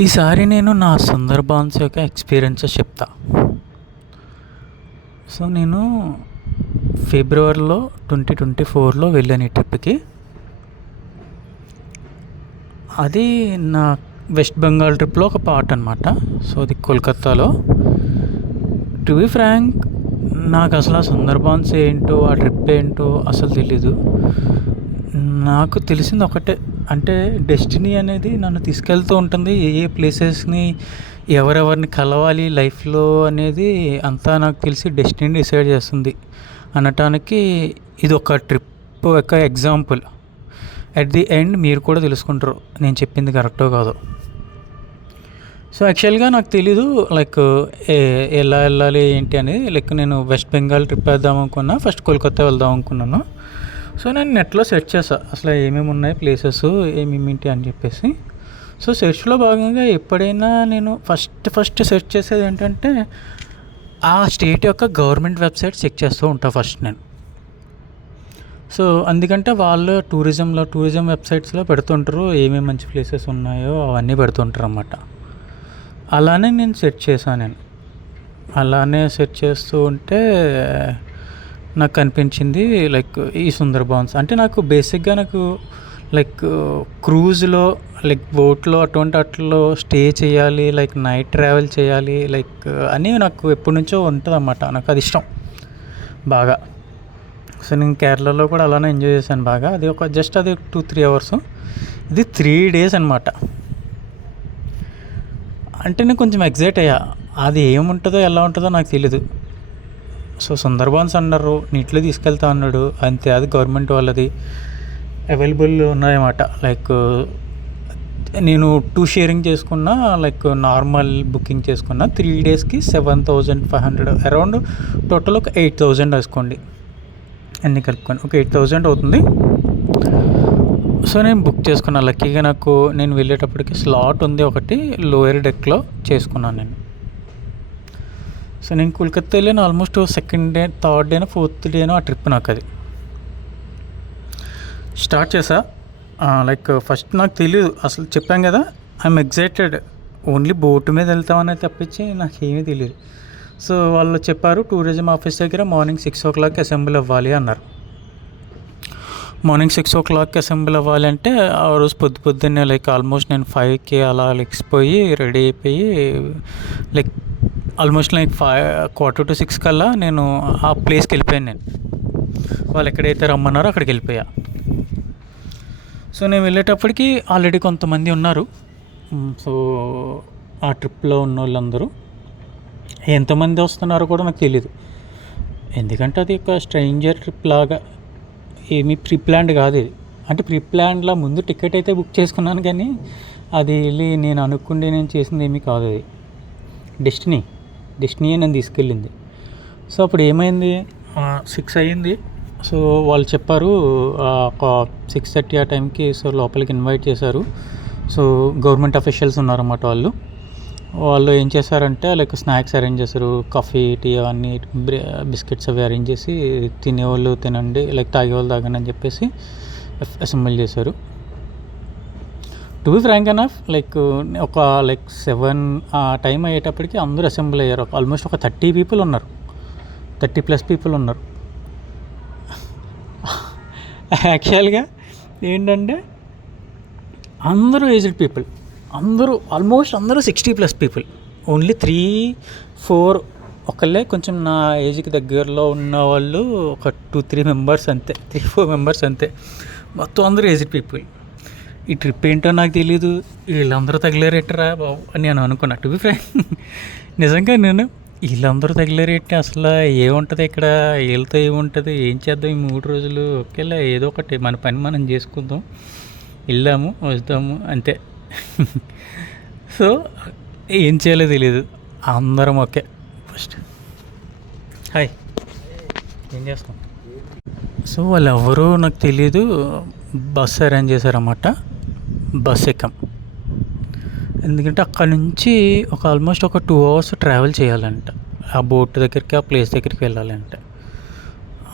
ఈసారి నేను నా సుందర్బాన్స్ యొక్క ఎక్స్పీరియన్సెస్ చెప్తా. సో నేను ఫిబ్రవరిలో 2024లో వెళ్ళాను ఈ ట్రిప్కి. అది నా వెస్ట్ బెంగాల్ ట్రిప్లో ఒక పార్ట్ అనమాట. సో అది కోల్కత్తాలో. టు బి ఫ్రాంక్, నాకు అసలు ఆ సుందర్బాన్స్ ఏంటో, ఆ ట్రిప్ ఏంటో అసలు తెలీదు. నాకు తెలిసింది ఒకటే, అంటే డెస్టినీ అనేది నన్ను తీసుకెళ్తూ ఉంటుంది. ఏ ఏ ప్లేసెస్ని, ఎవరెవరిని కలవాలి లైఫ్లో అనేది అంతా నాకు తెలిసి డెస్టినీ డిసైడ్ చేస్తుంది అనటానికి ఇది ఒక ట్రిప్ యొక్క ఎగ్జాంపుల్. అట్ ది ఎండ్ మీరు కూడా తెలుసుకుంటారు నేను చెప్పింది కరెక్టో కాదో. సో యాక్చువల్గా నాకు తెలీదు లైక్ ఎలా వెళ్ళాలి ఏంటి అనేది. లైక్ నేను వెస్ట్ బెంగాల్ ట్రిప్ వేద్దాం అనుకున్నా, ఫస్ట్ కోల్కతా వెళ్దాం అనుకున్నాను. సో నేను నెట్లో సెర్చ్ చేసాను అసలు ఏమేమి ఉన్నాయి ప్లేసెస్, ఏమేమిటి అని చెప్పేసి. సో సెర్చ్లో భాగంగా ఎప్పుడైనా నేను ఫస్ట్ సెర్చ్ చేసేది ఏంటంటే ఆ స్టేట్ యొక్క గవర్నమెంట్ వెబ్సైట్ చెక్ చేస్తూ ఉంటాను ఫస్ట్ నేను. సో అందుకంటే వాళ్ళు టూరిజం వెబ్సైట్స్లో పెడుతుంటారు ఏమేమి మంచి ప్లేసెస్ ఉన్నాయో అవన్నీ పెడుతుంటారు అన్నమాట. అలానే నేను సెర్చ్ చేశాను. అలానే సెర్చ్ చేస్తూ ఉంటే నాకు కనిపించింది లైక్ ఈ సుందర్బాన్స్. అంటే నాకు బేసిక్గా లైక్ క్రూజ్లో, లైక్ బోట్లో అట్లో స్టే చేయాలి, లైక్ నైట్ ట్రావెల్ చేయాలి లైక్ అని నాకు ఎప్పటి నుంచో ఉంటుంది అన్నమాట. నాకు అది ఇష్టం బాగా. సో నేను కేరళలో కూడా అలానే ఎంజాయ్ చేశాను బాగా. అది జస్ట్ 2-3 అవర్స్. ఇది 3 days అనమాట. అంటే నేను కొంచెం ఎగ్జైట్ అయ్యా. అది ఏముంటుందో ఎలా ఉంటుందో నాకు తెలీదు. సో సుందర్బాన్స్ అన్నారు, నీటిలో తీసుకెళ్తా అన్నాడు. అంతే, అది గవర్నమెంట్ వాళ్ళది అవైలబుల్ ఉన్నాయన్నమాట. లైక్ నేను 2 షేరింగ్ చేసుకున్నా, లైక్ నార్మల్ బుకింగ్ చేసుకున్నా. 3 daysకి 7,500 అరౌండ్. టోటల్ ఒక 8,000 వేసుకోండి అన్నీ కలుపుకొని, ఒక 8,000 అవుతుంది. సో నేను బుక్ చేసుకున్నా. లక్కీగా నేను వెళ్ళేటప్పటికి స్లాట్ ఉంది ఒకటి, లోయర్ డెక్లో చేసుకున్నాను నేను. సో నేను కోల్కతా వెళ్ళాను almost 2nd day, 3rd day, 4th day ఆ ట్రిప్. నాకు అది స్టార్ట్ చేసా. లైక్ ఫస్ట్ నాకు తెలియదు అసలు, చెప్పాను కదా ఐఎమ్ ఎగ్జైటెడ్. ఓన్లీ బోటు మీద వెళ్తామని తప్పించి నాకేమీ తెలియదు. సో వాళ్ళు చెప్పారు టూరిజం ఆఫీస్ దగ్గర మార్నింగ్ 6 o'clock అసెంబ్లీ అవ్వాలి అన్నారు. మార్నింగ్ 6 o'clock అసెంబ్లీ అవ్వాలి అంటే ఆ రోజు పొద్దున్నే లైక్ ఆల్మోస్ట్ నేను 5కి అలా లెక్సిపోయి రెడీ అయిపోయి లైక్ ఆల్మోస్ట్ లైక్ 5:45 కల్లా నేను ఆ ప్లేస్కి వెళ్ళిపోయాను. నేను వాళ్ళు ఎక్కడైతే రమ్మన్నారో అక్కడికి వెళ్ళిపోయా. సో నేను వెళ్ళేటప్పటికి ఆల్రెడీ కొంతమంది ఉన్నారు. సో ఆ ట్రిప్లో ఉన్న వాళ్ళందరూ ఎంతమంది వస్తున్నారో కూడా నాకు తెలీదు. ఎందుకంటే అది ఒక స్ట్రేంజర్ ట్రిప్ లాగా, ఏమీ ప్రీప్లాన్డ్ కాదు ఇది. అంటే ప్రీప్లాన్డ్లా ముందు టికెట్ అయితే బుక్ చేసుకున్నాను, కానీ అది వెళ్ళి నేను అనుకుంటే నేను చేసింది ఏమీ కాదు. అది డెస్టినీ నన్ను తీసుకెళ్ళింది. సో అప్పుడు ఏమైంది, 6 అయ్యింది. సో వాళ్ళు చెప్పారు ఒక 6:30 ఆ టైంకి సో లోపలికి ఇన్వైట్ చేశారు. సో గవర్నమెంట్ అఫీషియల్స్ ఉన్నారన్నమాట. వాళ్ళు ఏం చేశారంటే లైక్ స్నాక్స్ అరేంజ్ చేశారు, కాఫీ, టీ అవన్నీ, బిస్కెట్స్ అవి అరేంజ్ చేసి తినేవాళ్ళు తినండి, లైక్ తాగేవాళ్ళు తాగండి అని చెప్పేసి అసెంబ్లీ చేశారు. టు బి ఫ్రాంక్ ఎనఫ్ ఒక 7 ఆ టైం అయ్యేటప్పటికి అందరూ అసెంబ్లీ అయ్యారు. ఆల్మోస్ట్ ఒక 30 people ఉన్నారు, 30+ people ఉన్నారు. యాక్చువల్గా ఏంటంటే అందరూ ఏజ్డ్ పీపుల్, ఆల్మోస్ట్ అందరూ 60+ people. ఓన్లీ 3-4 ఒకళ్ళే కొంచెం నా ఏజ్కి దగ్గరలో ఉన్న వాళ్ళు ఒక 2-3 members అంతే, 3-4 members అంతే. మొత్తం అందరూ ఏజ్డ్ పీపుల్. ఈ ట్రిప్ ఏంటో నాకు తెలీదు, వీళ్ళందరూ తగిలేరేటరా బాబు అని నేను అనుకున్నా. టు బి ఫ్రాంక్, నిజంగా నేను వీళ్ళందరూ తగిలేరేటి అసలు ఏముంటుంది ఇక్కడ, వీళ్ళతో ఏముంటుంది, ఏం చేద్దాం ఈ 3 రోజులు, ఒకేలా ఏదో ఒకటి మన పని మనం చేసుకుందాం, వెళ్దాము వస్తాము అంతే. సో ఏం చేయాలో తెలియదు, అందరం ఓకే. ఫస్ట్ హాయ్, ఏం చేస్తాం. సో వాళ్ళు ఎవరో నాకు తెలియదు, బస్సు అరేంజ్ చేశారన్నమాట. బస్ ఎక్కాం. ఎందుకంటే అక్కడ నుంచి ఒక ఆల్మోస్ట్ ఒక 2 hours ట్రావెల్ చేయాలంట ఆ బోట్ దగ్గరికి, ఆ ప్లేస్ దగ్గరికి వెళ్ళాలంటే.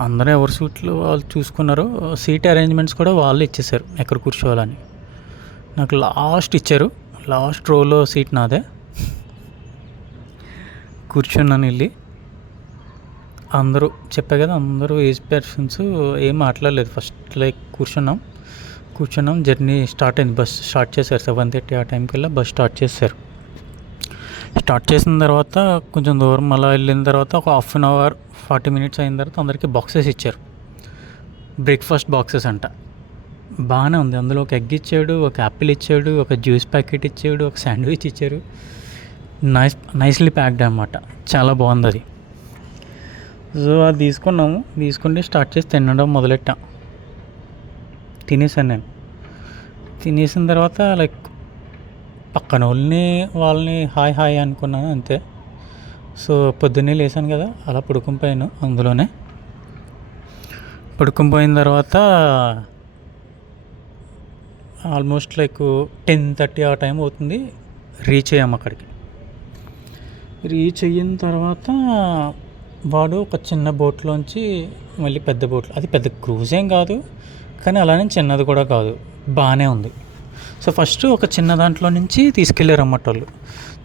అందరూ ఎవరి సీట్లు వాళ్ళు చూసుకున్నారు. సీట్ అరేంజ్మెంట్స్ కూడా వాళ్ళు ఇచ్చేసారు ఎక్కడ కూర్చోవాలని. నాకు లాస్ట్ ఇచ్చారు. లాస్ట్ రోలో సీట్ నాదే. కూర్చున్నాను వెళ్ళి. అందరూ చెప్పా కదా, అందరూ ఏజ్ పర్సన్స్ ఏం మాట్లాడలేదు. ఫస్ట్ లైక్ కూర్చున్నాం. జర్నీ స్టార్ట్ అయింది. బస్ స్టార్ట్ చేశారు 7:30 ఆ టైంకి వెళ్ళి బస్ స్టార్ట్ చేశారు. స్టార్ట్ చేసిన తర్వాత కొంచెం దూరం అలా వెళ్ళిన తర్వాత ఒక 1/2 అవర్ 40 మినిట్స్ అయిన తర్వాత అందరికీ బాక్సెస్ ఇచ్చారు. బ్రేక్ఫాస్ట్ బాక్సెస్ అంట. బాగానే ఉంది. అందులో ఒక ఎగ్ ఇచ్చాడు, ఒక యాపిల్ ఇచ్చాడు, ఒక జ్యూస్ ప్యాకెట్ ఇచ్చాడు, ఒక శాండ్విచ్ ఇచ్చారు. నైస్లీ ప్యాక్డ్ అనమాట. చాలా బాగుంది అది. సో అది తీసుకుంటే స్టార్ట్ చేసి తినడం మొదలెట్టాం. తినేసాను నేను. తినేసిన తర్వాత లైక్ పక్కన వాళ్ళని హాయ్ అనుకున్నాను అంతే. సో పొద్దున్నే లేసాను కదా, అలా పడుకునిపోయాను. అందులోనే పడుకునిపోయిన తర్వాత ఆల్మోస్ట్ లైక్ 10:30 ఆ టైం అవుతుంది. రీచ్ అయ్యాము అక్కడికి. రీచ్ అయిన తర్వాత వాడు ఒక చిన్న బోట్లోంచి మళ్ళీ పెద్ద బోట్లో, అది పెద్ద క్రూజ్ ఏం కాదు కానీ అలానే చిన్నది కూడా కాదు, బాగానే ఉంది. సో ఫస్ట్ ఒక చిన్న దాంట్లో నుంచి తీసుకెళ్ళారు అన్నమాట వాళ్ళు.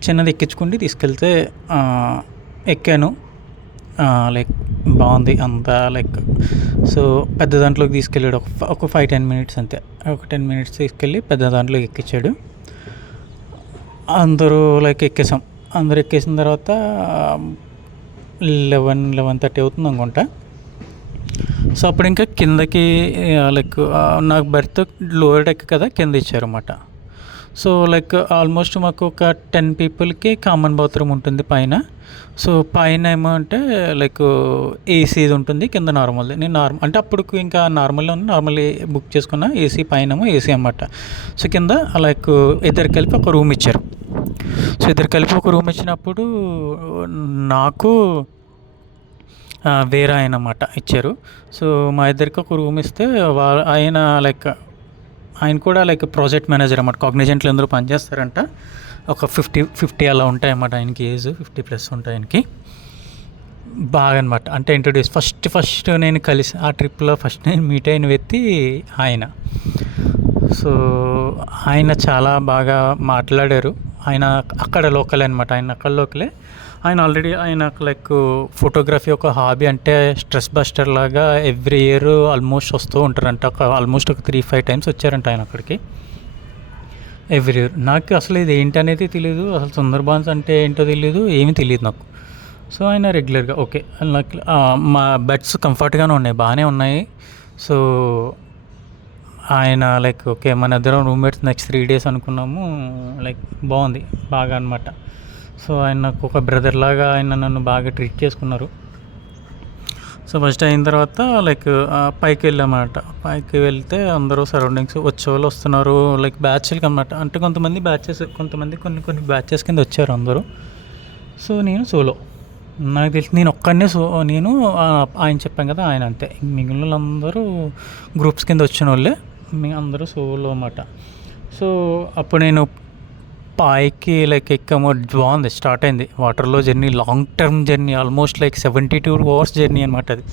చిన్నది ఎక్కించుకుంటే తీసుకెళ్తే ఎక్కాను. లైక్ బాగుంది అంతా లైక్. సో పెద్ద దాంట్లోకి తీసుకెళ్ళాడు. ఒక 5-10 మినిట్స్ అంతే. ఒక 10 మినిట్స్ తీసుకెళ్ళి పెద్ద దాంట్లోకి ఎక్కించాడు. అందరూ లైక్ ఎక్కేసాం. అందరూ ఎక్కేసిన తర్వాత 11:30 అవుతుంది అనుకుంటా. సో అప్పుడు ఇంకా కిందకి లైక్ నాకు బెర్త్ లోయర్ డెక్ కదా, కింద ఇచ్చారన్నమాట. సో లైక్ ఆల్మోస్ట్ మాకు ఒక 10 పీపుల్కి కామన్ బాత్రూమ్ ఉంటుంది పైన. సో పైన ఏమో అంటే లైక్ ఏసీది ఉంటుంది, కింద నార్మల్ది. నేను అంటే అప్పుడు ఇంకా నార్మల్లీ బుక్ చేసుకున్న. ఏసీ పైనేమో ఏసీ అన్నమాట. సో కింద లైక్ ఇద్దరు కలిపి ఒక రూమ్ ఇచ్చారు. సో ఇద్దరు కలిపి ఒక రూమ్ ఇచ్చినప్పుడు నాకు వేరే ఆయన అన్నమాట ఇచ్చారు. సో మా ఇద్దరికి ఒక రూమ్ ఇస్తే ఆయన కూడా లైక్ ప్రాజెక్ట్ మేనేజర్ అన్నమాట. కాగ్నిజెంట్లో అందరూ పనిచేస్తారంట. ఒక 50 అలా ఉంటాయి అన్నమాట ఆయనకి. ఏజ్ 50+ ఉంటాయి ఆయనకి. బాగా అనమాట. అంటే ఇంట్రొడ్యూస్ ఫస్ట్ నేను కలిసి ఆ ట్రిప్లో ఫస్ట్ నేను మీట్ అయిన వ్యక్తి ఆయన. సో ఆయన చాలా బాగా మాట్లాడారు. ఆయన అక్కడ లోకలే అనమాట. ఆయన ఆల్రెడీ లైక్ ఫోటోగ్రఫీ ఒక హాబీ, అంటే స్ట్రెస్ బస్టర్ లాగా ఎవ్రీ ఇయర్ ఆల్మోస్ట్ వస్తూ ఉంటారంట. ఆల్మోస్ట్ ఒక 3-5 టైమ్స్ వచ్చారంట ఆయన అక్కడికి ఎవ్రీ ఇయర్. నాకు అసలు ఇది ఏంటనేది తెలియదు, అసలు సుందర్బాన్స్ అంటే ఏంటో తెలియదు, ఏమీ తెలియదు నాకు. సో ఆయన రెగ్యులర్గా ఓకే నాకు మా బెడ్స్ కంఫర్ట్గానే ఉన్నాయి, బాగానే ఉన్నాయి. సో ఆయన లైక్ ఓకే మన ఇద్దరం రూమ్మేట్స్ నెక్స్ట్ 3 days అనుకున్నాము. లైక్ బాగుంది బాగా అనమాట. సో ఆయన నాకు ఒక బ్రదర్ లాగా ఆయన నన్ను బాగా ట్రీట్ చేసుకున్నారు. సో ఫస్ట్ అయిన తర్వాత లైక్ పైకి వెళ్ళామన్నమాట. పైకి వెళ్తే అందరూ సరౌండింగ్స్ వచ్చేవాళ్ళు వస్తున్నారు, లైక్ బ్యాచ్లకి అనమాట. అంటే కొంతమంది కొన్ని బ్యాచెస్ కింద వచ్చారు అందరూ. సో నేను సోలో, నాకు తెలిసి నేను ఒక్కడనే నేను ఆయన చెప్పాను కదా ఆయన అంతే. మిగిలిన వాళ్ళందరూ గ్రూప్స్ కింద వచ్చిన వాళ్ళే, అందరూ సోలో అన్నమాట. సో అప్పుడు నేను పైకి లైక్ ఎక్కాము. బాగుంది, స్టార్ట్ అయింది వాటర్లో journey. Long term journey, almost like 72 hours journey అనమాట. అది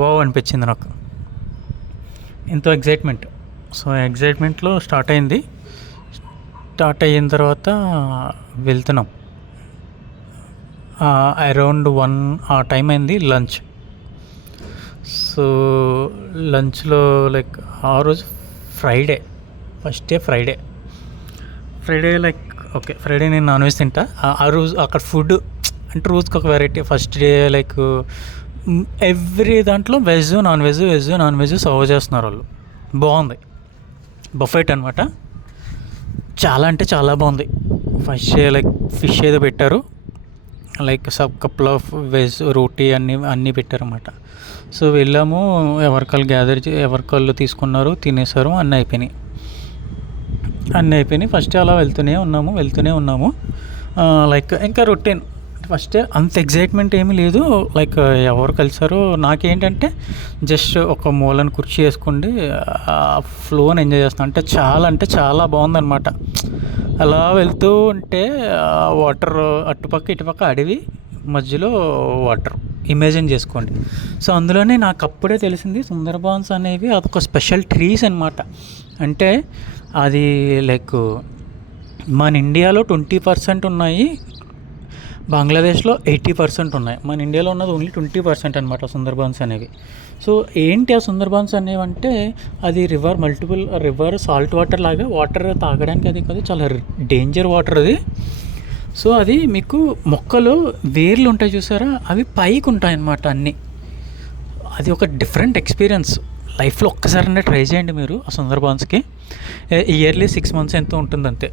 వావ్ అనిపించింది నాకు, ఎంతో ఎగ్జైట్మెంట్. సో ఎగ్జైట్మెంట్లో స్టార్ట్ అయింది. స్టార్ట్ అయిన తర్వాత వెళ్తున్నాం. అరౌండ్ 1 ఆ టైం అయింది లంచ్. సో లంచ్లో లైక్ ఆ రోజు Friday, first day Friday like okay Friday నేను నాన్ వెజ్ తింటా. ఆ రోజు అక్కడ ఫుడ్ అంటే రోజుకి ఒక variety. First day like every దాంట్లో వెజ్ నాన్ వెజ్ సర్వ్ చేస్తున్నారు వాళ్ళు. బాగుంది, బఫెట్ అనమాట. చాలా అంటే చాలా బాగుంది. ఫస్ట్ డే లైక్ ఫిష్ ఏదో పెట్టారు, లైక్ సబ్ కప్ల్ ఆఫ్ వెజ్ రోటీ అన్నీ పెట్టారన్నమాట. సో వెళ్ళాము, ఎవరికాళ్ళు తీసుకున్నారు, తినేసారు, అన్నీ అయిపోయినాయి. ఫస్ట్ అలా వెళ్తూనే ఉన్నాము. లైక్ ఇంకా రొటీన్. ఫస్ట్ అంత ఎగ్జైట్మెంట్ ఏమీ లేదు. లైక్ ఎవరు కలిసారో నాకేంటంటే జస్ట్ ఒక మూలను కుర్చీ వేసుకోండి, ఆ ఫ్లోని ఎంజాయ్ చేస్తాను. అంటే చాలా బాగుందన్నమాట. అలా వెళ్తూ ఉంటే వాటర్ ఇటుపక్క అడవి, మధ్యలో వాటర్, ఇమాజిన్ చేసుకోండి. సో అందులోనే నాకు అప్పుడే తెలిసింది సుందర్బాన్స్ అనేవి అదొక స్పెషల్ ట్రీస్ అనమాట. అంటే అది లైక్ మన ఇండియాలో 20% ఉన్నాయి, బంగ్లాదేశ్లో 80% ఉన్నాయి. మన ఇండియాలో ఉన్నది ఓన్లీ 20% అనమాట సుందర్బన్స్ అనేవి. సో ఏంటి ఆ సుందర్బన్స్ అనేవి అంటే, అది రివర్ సాల్ట్ వాటర్ లాగా, వాటర్ తాగడానికి అది కాదు, చాలా డేంజర్ వాటర్ అది. సో అది మీకు మొక్కలు వేర్లు ఉంటాయి చూసారా, అవి పైకి ఉంటాయి అన్నమాట అన్నీ. అది ఒక డిఫరెంట్ ఎక్స్పీరియన్స్. లైఫ్లో ఒక్కసారైనా ట్రై చేయండి మీరు ఆ సుందర్బన్స్కి. ఇయర్లీ 6 months ఎంతో ఉంటుంది అంతే,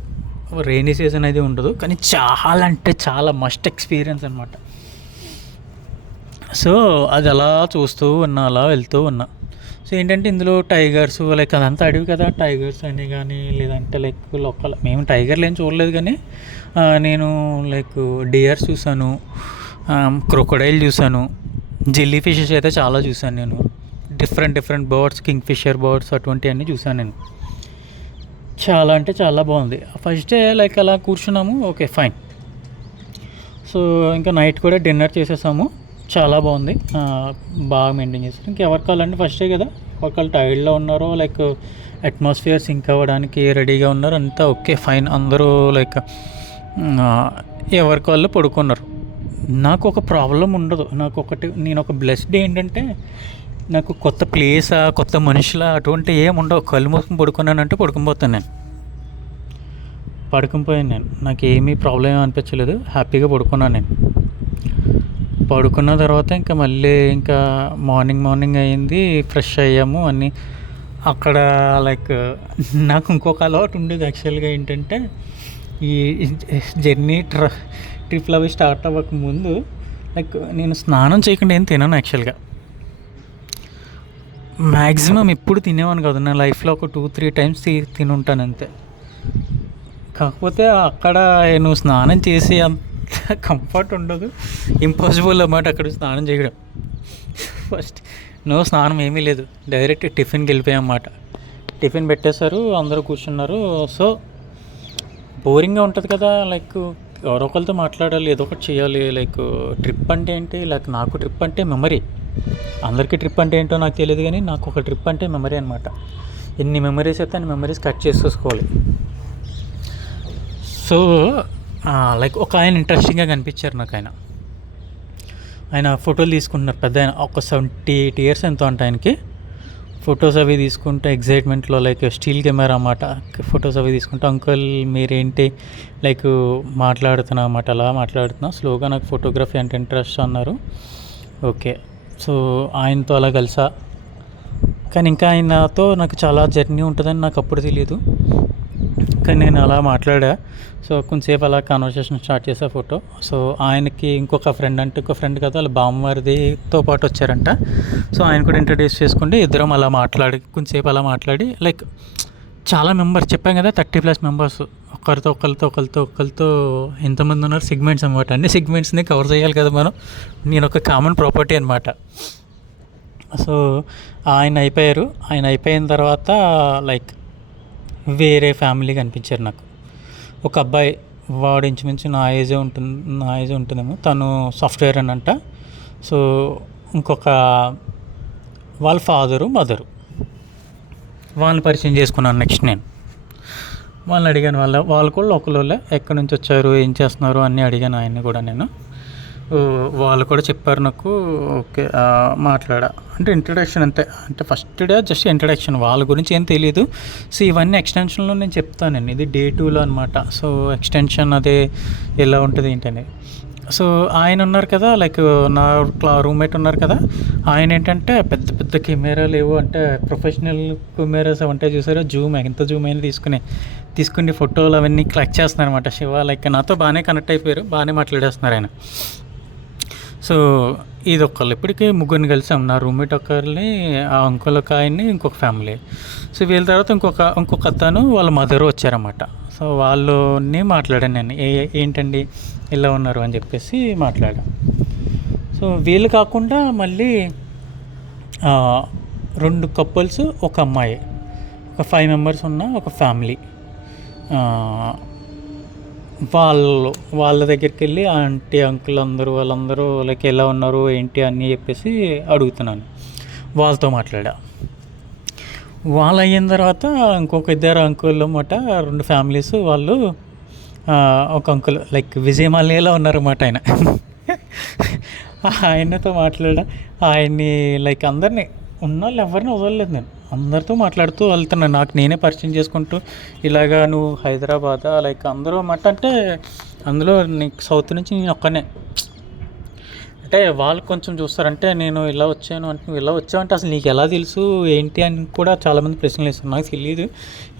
రెయినీ సీజన్ అయితే ఉండదు. కానీ చాలా అంటే చాలా మస్ట్ ఎక్స్పీరియన్స్ అనమాట. సో అది అలా చూస్తూ ఉన్నా, అలా వెళ్తూ ఉన్నా. సో ఏంటంటే ఇందులో టైగర్స్, లైక్ అదంతా అడవి కదా, టైగర్స్ అని కానీ లేదంటే లైక్ లోకల్, మేము టైగర్లు ఏం చూడలేదు కానీ నేను లైక్ డియర్స్ చూసాను, క్రొకొడైల్ చూసాను, జెల్లీ ఫిషెస్ అయితే చాలా చూసాను నేను. Different birds, kingfisher birds అటువంటివన్నీ చూసాను నేను. చాలా అంటే చాలా బాగుంది. ఫస్ట్ డే లైక్ అలా కూర్చున్నాము, ఓకే ఫైన్. సో ఇంకా నైట్ కూడా డిన్నర్ చేసేసాము, చాలా బాగుంది, బాగా మెయింటైన్ చేస్తారు. ఇంకెవరి కావాలంటే ఫస్ట్ డే కదా, ఒకళ్ళు టైర్డ్లో ఉన్నారో లైక్ అట్మాస్ఫియర్ సింక్ అవ్వడానికి రెడీగా ఉన్నారు, అంతా ఓకే ఫైన్. అందరూ లైక్ ఎవరికి వాళ్ళు పడుకున్నారు. నాకు ఒక ప్రాబ్లం ఉండదు. నేను ఒక బ్లెస్డ్ ఏంటంటే, నాకు కొత్త ప్లేసా, కొత్త మనుషుల అటువంటి ఏమి ఉండవు. కళ్ళు మూసుకుని పడుకున్నానంటే పడుకునిపోతాను నేను. పడుకునిపోయాను, నాకు ఏమీ ప్రాబ్లం అనిపించలేదు, హ్యాపీగా పడుకున్నాను నేను. పడుకున్న తర్వాత ఇంకా మళ్ళీ ఇంకా మార్నింగ్ అయ్యింది, ఫ్రెష్ అయ్యాము అన్నీ. అక్కడ లైక్ నాకు ఇంకొక అలవాటు ఉండేది యాక్చువల్గా. ఏంటంటే ఈ జర్నీ ట్రిప్లు అవి స్టార్ట్ అవ్వక ముందు లైక్ నేను స్నానం చేయకుండా ఏం తినను యాక్చువల్గా. మ్యాక్సిమం ఎప్పుడు తినేవాను కాదు, నా లైఫ్లో ఒక 2-3 times తిని ఉంటాను అంతే. కాకపోతే అక్కడ నువ్వు స్నానం చేసి అంత కంఫర్ట్ ఉండదు, ఇంపాసిబుల్ అన్నమాట అక్కడ స్నానం చేయడం. ఫస్ట్ స్నానం ఏమీ లేదు, డైరెక్ట్ టిఫిన్కి వెళ్ళిపోయాం అన్నమాట. టిఫిన్ పెట్టేశారు, అందరూ కూర్చున్నారు. సో బోరింగ్గా ఉంటుంది కదా, లైక్ ఎవరో ఒకరితో మాట్లాడాలి, ఏదో ఒకటి చేయాలి. లైక్ ట్రిప్ అంటే ఏంటి, లైక్ నాకు ట్రిప్ అంటే మెమరీ. అందరికీ ట్రిప్ అంటే ఏంటో నాకు తెలియదు, కానీ నాకు ఒక ట్రిప్ అంటే మెమరీ అనమాట. ఎన్ని మెమరీస్ అయితే అన్ని మెమరీస్ కట్ చేసేసుకోవాలి. సో లైక్ ఒక ఆయన ఇంట్రెస్టింగ్గా కనిపించారు నాకు. ఆయన ఫోటోలు తీసుకుంటున్నారు, పెద్ద ఆయన, ఒక 78 years ఎంతో అంట ఆయనకి. ఫొటోస్ అవి తీసుకుంటే ఎగ్జైట్మెంట్లో లైక్ స్టీల్ కెమెరా అన్నమాట, ఫొటోస్ అవి తీసుకుంటే, అంకుల్ మీరేంటి లైక్ మాట్లాడుతున్నా అన్నమాట, అలా మాట్లాడుతున్నా స్లోగా, నాకు ఫోటోగ్రఫీ అంటే ఇంట్రెస్ట్ అన్నారు. ఓకే, సో ఆయనతో అలా కలిసా. కానీ ఇంకా ఆయనతో నాకు చాలా జర్నీ ఉంటుందని నాకు అప్పుడు తెలియదు, కానీ నేను అలా మాట్లాడా. సో కొంచెంసేపు అలా కాన్వర్సేషన్ స్టార్ట్ చేసా ఫోటో. సో ఆయనకి ఇంకొక ఫ్రెండ్ కదా, వాళ్ళ బామ్మవారితో పాటు వచ్చారంట. సో ఆయన కూడా ఇంట్రడ్యూస్ చేసుకుంటే ఇద్దరం అలా కొంచెంసేపు అలా మాట్లాడి లైక్ చాలా మెంబర్స్ చెప్పాం కదా, 30+ members, ఒకరితో ఎంతమంది ఉన్నారు, సెగ్మెంట్స్ అనమాట. అన్ని సెగ్మెంట్స్ని కవర్ చేయాలి కదా మనం, నేను ఒక కామన్ ప్రాపర్టీ అనమాట. సో ఆయన అయిపోయిన తర్వాత లైక్ వేరే ఫ్యామిలీ కనిపించారు నాకు. ఒక అబ్బాయి, వాడు ఇంచుమించు నా ఏజే ఉంటుందేమో, తను సాఫ్ట్వేర్ అని అంట. సో ఇంకొక వాళ్ళ ఫాదరు మదరు, వాళ్ళని పరిచయం చేసుకున్నాను. నెక్స్ట్ నేను వాళ్ళని అడిగాను, వాళ్ళు కూడా లోకల్, ఎక్కడి నుంచి వచ్చారు, ఏం చేస్తున్నారు అన్నీ అడిగాను ఆయన్ని కూడా నేను. వాళ్ళు కూడా చెప్పారు నాకు. ఓకే, మాట్లాడా అంటే ఇంట్రడక్షన్ అంతే, అంటే ఫస్ట్ డే జస్ట్ ఇంట్రడక్షన్, వాళ్ళ గురించి ఏం తెలియదు. సో ఇవన్నీ ఎక్స్టెన్షన్లో నేను చెప్తాను నేను, ఇది Day 2లో అనమాట. సో ఎక్స్టెన్షన్ అదే ఎలా ఉంటుంది ఏంటనేది. సో ఆయన ఉన్నారు కదా, లైక్ నా రూమ్మేట్ ఉన్నారు కదా, ఆయన ఏంటంటే పెద్ద కెమెరాలు ఏవో అంటే ప్రొఫెషనల్ కెమెరాస్ అవంటే చూసారో, ఎంత జూమ్ అయినా తీసుకుని ఫోటోలు అవన్నీ క్లక్ చేస్తున్నారు అనమాట. శివ లైక్ నాతో బాగానే కనెక్ట్ అయిపోయారు, బాగానే మాట్లాడేస్తున్నారు ఆయన. సో ఇది ఇప్పటికీ 3 కలిసాం, నా రూమ్మేట్ ఒకరిని, ఆ అంకుల్ ఒక ఆయన్ని, ఇంకొక ఫ్యామిలీ. సో వీళ్ళ తర్వాత ఇంకొక అతను వాళ్ళ మదరు వచ్చారన్నమాట. సో వాళ్ళని మాట్లాడాను నేను, ఏంటండి ఇలా ఉన్నారు అని చెప్పేసి మాట్లాడాను. సో వీళ్ళు కాకుండా మళ్ళీ 2 couples, ఒక అమ్మాయి, ఒక 5 members ఉన్న ఒక ఫ్యామిలీ. వాళ్ళ దగ్గరికి వెళ్ళి ఆంటీ అంకుల్ వాళ్ళందరూ లైక్ ఎలా ఉన్నారు ఏంటి అని చెప్పేసి అడుగుతున్నాను. వాళ్ళతో మాట్లాడా. వాళ్ళు అయిన తర్వాత ఇంకొక 2 అంకుల్ అన్నమాట, 2 families, వాళ్ళు ఒక అంకుల్ లైక్ విజయమాల్యలో ఉన్నారన్నమాట ఆయన. ఆయనతో ఆయన్ని లైక్ అందరినీ ఉన్నోళ్ళు ఎవరిని వదలలేదు నేను. అందరితో మాట్లాడుతూ వెళ్తున్నాను. నాకు నేనే పరిచయం చేసుకుంటూ ఇలాగా నువ్వు హైదరాబాదా లైక్ అందరూ అన్నమాట. అంటే అందులో నీకు సౌత్ నుంచి నేను ఒక్కనే. అంటే వాళ్ళు కొంచెం చూస్తారంటే నేను ఇలా వచ్చాను అంటే నువ్వు ఇలా వచ్చావు అంటే అసలు నీకు ఎలా తెలుసు ఏంటి అని కూడా చాలామంది ప్రశ్నలు వేస్తారు. నాకు తెలియదు,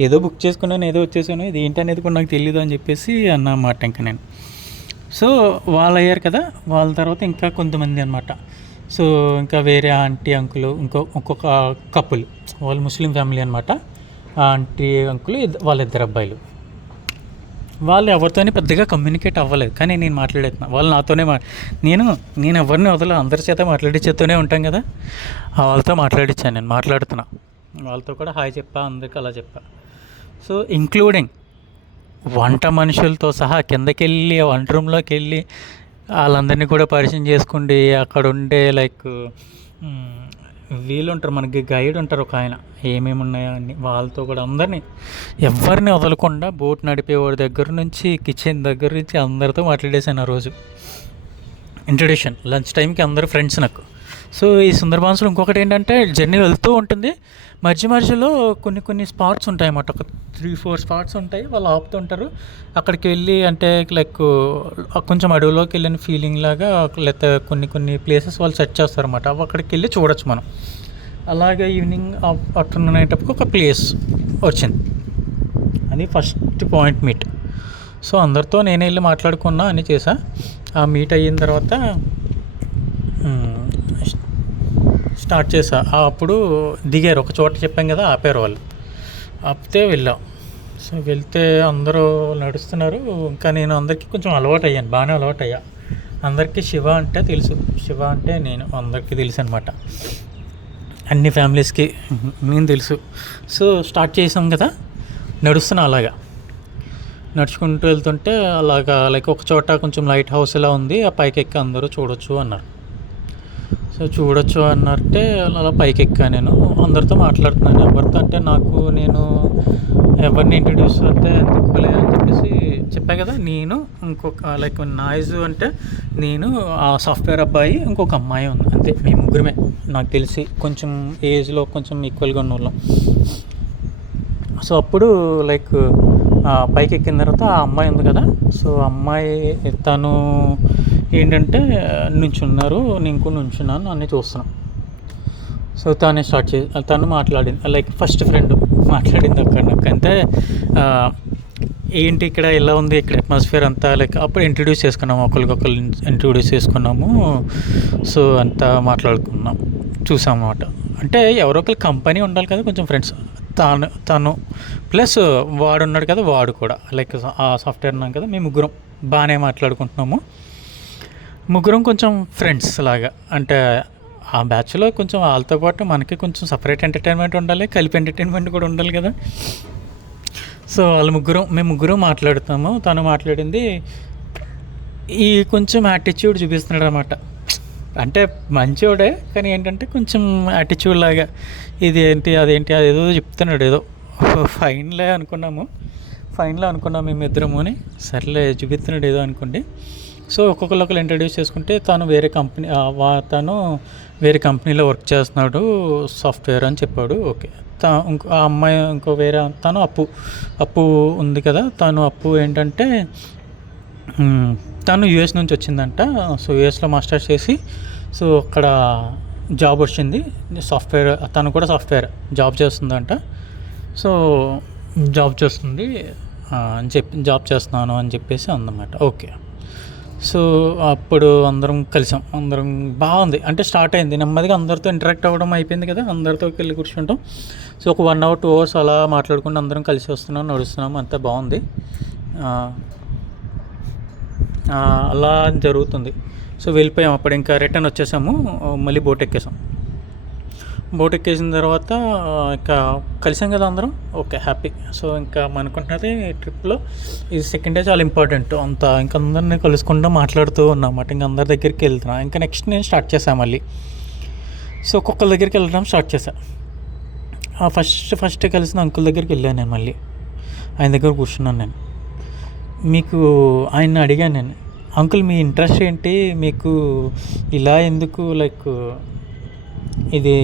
ఏదో బుక్ చేసుకున్నాను, ఏదో వచ్చేసాను, ఇది ఏంటి అనేది కూడా నాకు తెలియదు అని చెప్పేసి అన్నమాట. ఇంకా నేను సో వాళ్ళు అయ్యారు కదా, వాళ్ళ తర్వాత ఇంకా కొంతమంది అనమాట. సో ఇంకా వేరే ఆంటీ అంకులు ఇంకొక కపుల్, వాళ్ళు ముస్లిం ఫ్యామిలీ అనమాట. ఆంటీ అంకులు వాళ్ళిద్దరు అబ్బాయిలు. వాళ్ళు ఎవరితోనే పెద్దగా కమ్యూనికేట్ అవ్వలేదు, కానీ నేను మాట్లాడేస్తున్నా. వాళ్ళు నాతోనే నేను ఎవరిని వదల అందరి చేత మాట్లాడించేతోనే ఉంటాం కదా, వాళ్ళతో మాట్లాడించాను. నేను మాట్లాడుతున్నా వాళ్ళతో కూడా హాయ్ చెప్పా, అందరికి అలా చెప్పా. సో ఇంక్లూడింగ్ వంట మనుషులతో సహా కిందకి వెళ్ళి వంట రూమ్లోకి వెళ్ళి వాళ్ళందరినీ కూడా పరిచయం చేసుకోండి. అక్కడ ఉండే లైక్ వీళ్ళు ఉంటారు, మనకి గైడ్ ఉంటారు ఒక ఆయన, ఏమేమి ఉన్నాయో అన్ని వాళ్ళతో కూడా అందరినీ ఎవరిని వదలకుండా బోట్ నడిపేవాడి దగ్గర నుంచి కిచెన్ దగ్గర నుంచి అందరితో మాట్లాడేసాను ఆ రోజు. ఇంట్రొడక్షన్ లంచ్ టైంకి అందరు ఫ్రెండ్స్ నాకు. సో ఈ సుందర్బాన్స్లో ఇంకొకటి ఏంటంటే జర్నీ వెళ్తూ ఉంటుంది, మధ్యలో కొన్ని స్పాట్స్ ఉంటాయి అన్నమాట. ఒక 3-4 స్పాట్స్ ఉంటాయి, వాళ్ళు ఆపుతుంటారు. అక్కడికి వెళ్ళి అంటే లైక్ కొంచెం అడవిలోకి వెళ్ళిన ఫీలింగ్ లాగా, లేకపోతే కొన్ని ప్లేసెస్ వాళ్ళు సెట్ చేస్తారు అన్నమాట. అక్కడికి వెళ్ళి చూడొచ్చు మనం. అలాగే ఈవినింగ్ ఆఫ్టర్నూన్ అయ్యేటప్పుడు ఒక ప్లేస్ వచ్చింది, అది ఫస్ట్ పాయింట్ మీట్. సో అందరితో నేనే వెళ్ళి మాట్లాడుకున్నా, అన్నీ చేసా. ఆ మీట్ అయిన తర్వాత స్టార్ట్ చేసా. అప్పుడు దిగారు ఒక చోట, చెప్పాం కదా, ఆపారు వాళ్ళు. ఆపితే వెళ్ళాం. సో వెళ్తే అందరూ నడుస్తున్నారు. ఇంకా నేను అందరికీ కొంచెం అలవాటు అయ్యాను, బాగానే అలవాటు అయ్యా. అందరికీ శివ అంటే తెలుసు, శివ అంటే నేను అందరికీ తెలుసు అనమాట, అన్ని ఫ్యామిలీస్కి నేను తెలుసు. సో స్టార్ట్ చేసాం కదా, నడుస్తున్నా. అలాగా నడుచుకుంటూ వెళ్తుంటే అలాగా లైక్ ఒక చోట కొంచెం లైట్ హౌస్ ఇలా ఉంది, ఆ పైకి ఎక్కి అందరూ చూడొచ్చు అన్నారు. సో చూడొచ్చు అన్నారంటే అలా పైకి ఎక్కా. నేను అందరితో మాట్లాడుతున్నాను. ఎవరితో అంటే నేను ఎవరిని ఇంట్రడ్యూస్ అంటే ఎందుకులే అని చెప్పేసి చెప్పా కదా. నేను ఇంకొక లైక్ నాయిస్ అంటే నేను ఆ సాఫ్ట్వేర్ అబ్బాయి ఇంకొక అమ్మాయి ఉంది, అంతే. మేము ముగ్గురమే నాకు తెలిసి, కొంచెం ఏజ్లో కొంచెం ఈక్వల్గా ఉన్న వాళ్ళం. సో అప్పుడు లైక్ పైకి ఎక్కిన తర్వాత ఆ అమ్మాయి ఉంది కదా, సో అమ్మాయి తను ఏంటంటే నుంచున్నారు, నేను కూడా నుంచున్నాను, అన్నీ చూస్తున్నాను. సో తనే తను మాట్లాడింది, లైక్ ఫస్ట్ ఫ్రెండ్ మాట్లాడింది అక్కడ నాకు. అంటే ఏంటి ఇక్కడ ఎలా ఉంది, ఇక్కడ అట్మాస్ఫియర్ అంతా లైక్ అప్పుడు ఇంట్రడ్యూస్ చేసుకున్నాము, ఒకరికొకరు ఇంట్రడ్యూస్ చేసుకున్నాము. సో అంతా మాట్లాడుకున్నాం, చూసాం అన్నమాట. అంటే ఎవరో ఒకరు కంపెనీ ఉండాలి కదా, కొంచెం ఫ్రెండ్స్. తను ప్లస్ వాడు ఉన్నాడు కదా, వాడు కూడా లైక్ ఆ సాఫ్ట్వేర్ ఉన్నాం కదా, మేము ముగ్గురం బాగానే మాట్లాడుకుంటున్నాము. ముగ్గురం కొంచెం ఫ్రెండ్స్ లాగా. అంటే ఆ బ్యాచ్లో కొంచెం వాళ్ళతో పాటు మనకి కొంచెం సపరేట్ ఎంటర్టైన్మెంట్ ఉండాలి, కలిపి ఎంటర్టైన్మెంట్ కూడా ఉండాలి కదా. సో మేము ముగ్గురం మాట్లాడుతాము. తను మాట్లాడింది ఈ కొంచెం యాటిట్యూడ్ చూపిస్తున్నాడు అనమాట. అంటే మంచివాడే, కానీ ఏంటంటే కొంచెం యాటిట్యూడ్ లాగా, ఇదేంటి అదేంటి అదేదో చెప్తున్నాడు. ఏదో ఫైన్లే అనుకున్నాము మేము ఇద్దరము అని. సర్లే చూపిస్తున్నాడు ఏదో అనుకోండి. సో ఒక్కొక్కరు ఇంట్రడ్యూస్ చేసుకుంటే తను వేరే కంపెనీలో వర్క్ చేస్తున్నాడు, సాఫ్ట్వేర్ అని చెప్పాడు. ఓకే. ఆ అమ్మాయి తను అప్పు ఉంది కదా, అప్పు ఏంటంటే తను యూఎస్ నుంచి వచ్చిందంట. సో యూఎస్లో మాస్టర్స్ చేసి సో అక్కడ జాబ్ వచ్చింది, సాఫ్ట్వేర్. తను కూడా సాఫ్ట్వేర్ జాబ్ చేస్తుందంట. సో జాబ్ చేస్తున్నాను అని చెప్పేసి అందన్నమాట. ఓకే. సో అప్పుడు అందరం బాగుంది. అంటే స్టార్ట్ అయింది నెమ్మదిగా, అందరితో ఇంటరాక్ట్ అవ్వడం అయిపోయింది కదా, అందరితో వెళ్ళి కూర్చుంటాం. సో ఒక 1 hour 2 hours అలా మాట్లాడుకుంటూ అందరం కలిసి నడుస్తున్నాము, అంతా బాగుంది. అలా జరుగుతుంది. సో వెళ్ళిపోయాం. అప్పుడు ఇంకా రిటర్న్ వచ్చేసాము, మళ్ళీ బోట్ ఎక్కేసిన తర్వాత ఇంకా కలిసాం కదా అందరం. Okay, happy. సో ఇంకా అనుకుంటున్నది ట్రిప్లో ఇది సెకండ్ డే చాలా ఇంపార్టెంట్. ఇంకా అందరినీ కలుసుకుంటూ మాట్లాడుతూ ఉన్నమాట. ఇంకా అందరి దగ్గరికి వెళ్తున్నా. ఇంకా నెక్స్ట్ నేను స్టార్ట్ చేశాను మళ్ళీ. సో ఒక్కొక్కరి దగ్గరికి వెళ్ళడం స్టార్ట్ చేశాను. ఫస్ట్ కలిసిన అంకుల్ దగ్గరికి వెళ్ళాను నేను. మళ్ళీ ఆయన దగ్గర కూర్చున్నాను నేను. మీకు ఆయన్ని అడిగాను నేను, అంకుల్ మీ ఇంట్రెస్ట్ ఏంటి, మీకు ఇలా ఎందుకు లైక్ ఇది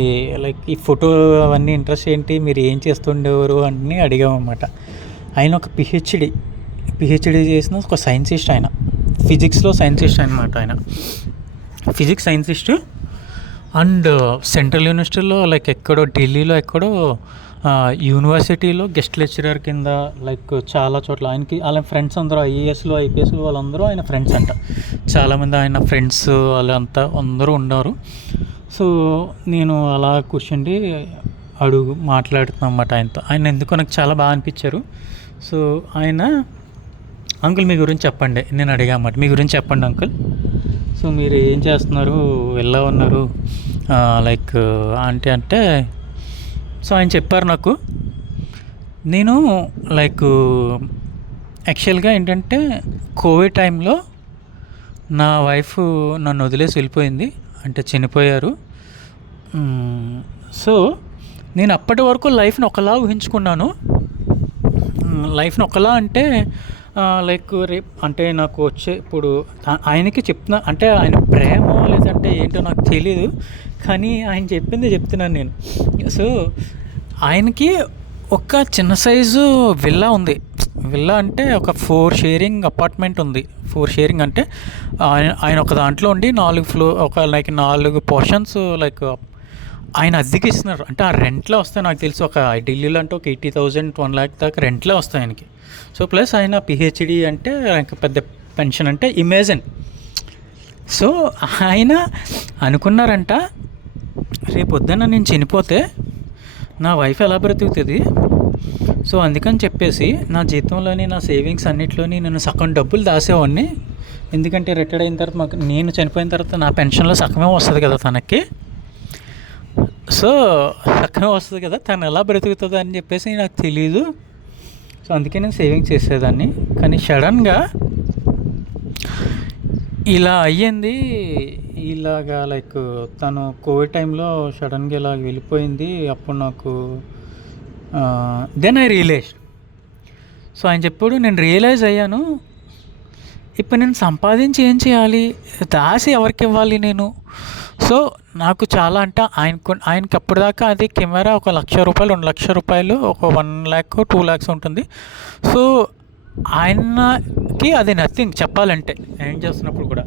లైక్ ఈ ఫోటో అవన్నీ ఇంట్రెస్ట్ ఏంటి, మీరు ఏం చేస్తుండేవారు అని అడిగామన్నమాట. ఆయన ఒక పిహెచ్డి చేసిన ఒక సైంటిస్ట్, ఆయన ఫిజిక్స్లో సైంటిస్ట్ అనమాట. ఆయన ఫిజిక్స్ సైంటిస్ట్ అండ్ సెంట్రల్ యూనివర్సిటీలో లైక్ ఎక్కడో ఢిల్లీలో ఎక్కడో యూనివర్సిటీలో గెస్ట్ లెక్చరర్ కింద లైక్ చాలా చోట్ల ఆయనకి వాళ్ళ ఫ్రెండ్స్ అందరూ ఐఏఎస్లు ఐపీఎస్లు వాళ్ళందరూ ఆయన ఫ్రెండ్స్ అంట. చాలామంది ఆయన ఫ్రెండ్స్ వాళ్ళంతా అందరూ ఉన్నారు. సో నేను అలా కూర్చుండి మాట్లాడుతున్నాను అన్నమాట ఆయనతో. ఆయన ఎందుకో నాకు చాలా బాగా అనిపించారు. సో ఆయన, అంకుల్ మీ గురించి చెప్పండి, నేను అడిగా అన్నమాట, మీ గురించి చెప్పండి అంకుల్. సో మీరు ఏం చేస్తున్నారు, ఎలా ఉన్నారు లైక్ అంటే సో ఆయన చెప్పారు నాకు, నేను లైక్ యాక్చువల్గా ఏంటంటే కోవిడ్ టైంలో నా వైఫ్ నన్ను వదిలేసి వెళ్ళిపోయింది, అంటే చనిపోయారు. సో నేను అప్పటి వరకు లైఫ్ని ఒకలా ఊహించుకున్నాను. లైఫ్ని ఒకలా అంటే లైక్ రేపు అంటే నాకు వచ్చే ఇప్పుడు ఆయనకి చెప్తున్నా, అంటే ఆయన ప్రేమ లేదంటే ఏంటో నాకు తెలీదు, కానీ ఆయన చెప్తున్నాను నేను. సో ఆయనకి ఒక చిన్న సైజు విల్లా ఉంది. విల్లా అంటే ఒక 4 షేరింగ్ అపార్ట్మెంట్ ఉంది. 4 షేరింగ్ అంటే ఆయన ఒక దాంట్లో ఉండి 4 ఫ్లోర్, ఒక లైక్ 4 పోర్షన్స్ లైక్ ఆయన అద్దెకి ఇస్తున్నారు. అంటే ఆ రెంట్లో వస్తాయి నాకు తెలిసి, ఒక ఢిల్లీలో అంటే ఒక 80,000 1 lakh దాకా రెంట్లో వస్తాయి ఆయనకి. సో ప్లస్ ఆయన పిహెచ్డి అంటే ఇంకా పెద్ద పెన్షన్ అంటే ఇమేజిన్. సో ఆయన అనుకున్నారంట, రేపు పొద్దున్న నేను చనిపోతే నా వైఫ్ ఎలా బ్రతుకుతుంది. సో అందుకని చెప్పేసి నా జీతంలోని నా సేవింగ్స్ అన్నింటిలోని నేను సగం డబ్బులు దాసేవాడిని, ఎందుకంటే రిటైర్డ్ అయిన తర్వాత నేను చనిపోయిన తర్వాత నా పెన్షన్లో సగమే వస్తుంది కదా తనకి. సో సగమే వస్తుంది కదా, తను ఎలా బ్రతుకుతుంది అని చెప్పేసి నాకు తెలీదు. సో అందుకే నేను సేవింగ్ చేసేదాన్ని. కానీ సడన్గా ఇలా అయ్యింది. ఇలాగా లైక్ తను కోవిడ్ టైంలో సడన్గా ఇలా వెళ్ళిపోయింది. అప్పుడు నాకు దెన్ ఐ రియలైజ్. సో ఆయన చెప్పాడు, నేను రియలైజ్ అయ్యాను, ఇప్పుడు నేను సంపాదించి ఏం చేయాలి, దాసి ఎవరికి ఇవ్వాలి నేను. సో నాకు చాలా అంటే ఆయనకి అప్పటిదాకా అది కెమెరా ఒక 1,00,000 రూపాయలు 2,00,000 రూపాయలు, ఒక 1 lakh 2 lakhs ఉంటుంది. సో ఆయనకి అది నథింగ్ చెప్పాలంటే ఏం చేస్తున్నప్పుడు కూడా.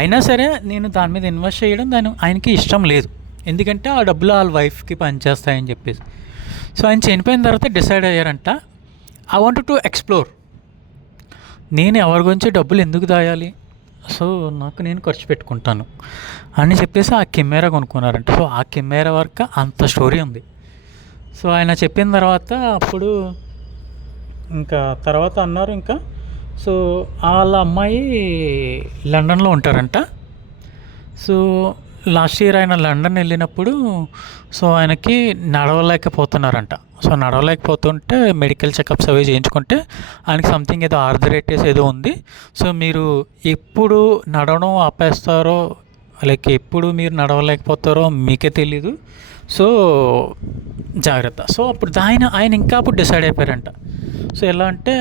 అయినా సరే నేను దాని మీద ఇన్వెస్ట్ చేయడం ఆయనకి ఇష్టం లేదు, ఎందుకంటే ఆ డబ్బులు వాళ్ళ వైఫ్కి పనిచేస్తాయని చెప్పేసి. సో ఆయన చనిపోయిన తర్వాత డిసైడ్ అయ్యారంట, ఐ వాంట్ టు ఎక్స్ప్లోర్, నేను ఎవరి గురించి డబ్బులు ఎందుకు దాయాలి, సో నాకు నేను ఖర్చు పెట్టుకుంటాను అని చెప్పేసి ఆ కెమెరా కొనుక్కున్నారంట. సో ఆ కెమెరా వరకు అంత స్టోరీ ఉంది. సో ఆయన చెప్పిన తర్వాత అప్పుడు ఇంకా తర్వాత అన్నారు ఇంకా, సో వాళ్ళ అమ్మాయి లండన్లో ఉంటారంట. సో లాస్ట్ ఇయర్ ఆయన లండన్ వెళ్ళినప్పుడు సో ఆయనకి నడవలేకపోతున్నారంట. సో నడవలేకపోతుంటే మెడికల్ చెకప్స్ అవి చేయించుకుంటే ఆయనకి సంథింగ్ ఏదో ఆర్థరైటిస్ ఏదో ఉంది. సో మీరు ఎప్పుడు నడవడం ఆపేస్తారో లైక్ ఎప్పుడు మీరు నడవలేకపోతారో మీకే తెలీదు, సో జాగ్రత్త. సో అప్పుడు ఆయన ఇంకా అప్పుడు డిసైడ్ అయిపోయారంట. సో ఎలా అంటే,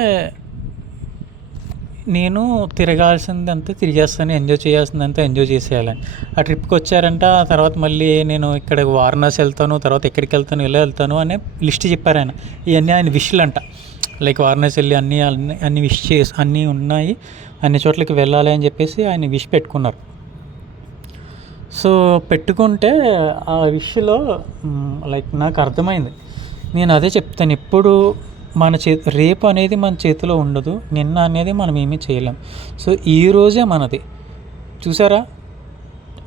నేను తిరగాల్సిందంతా తిరిగేస్తాను, ఎంజాయ్ చేయాల్సిందంతా ఎంజాయ్ చేసేయాలని. ఆ ట్రిప్కి వచ్చారంట. తర్వాత మళ్ళీ నేను ఇక్కడ వారణాసి వెళ్తాను, తర్వాత ఎక్కడికి వెళ్తాను, ఎలా వెళ్తాను అనే లిస్ట్ చెప్పారు ఆయన. ఇవన్నీ ఆయన విష్లు అంట, లైక్ వారణాసి వెళ్ళి అన్ని విష్ చేసి అన్నీ ఉన్నాయి, అన్ని చోట్లకి వెళ్ళాలి అని చెప్పేసి ఆయన విష్ పెట్టుకున్నారు. సో పెట్టుకుంటే ఆ విష్లో లైక్ నాకు అర్థమైంది, నేను అదే చెప్తాను, ఎప్పుడు రేపు అనేది మన చేతిలో ఉండదు, నిన్న అనేది మనం ఏమీ చేయలేం. సో ఈరోజే మనది. చూసారా,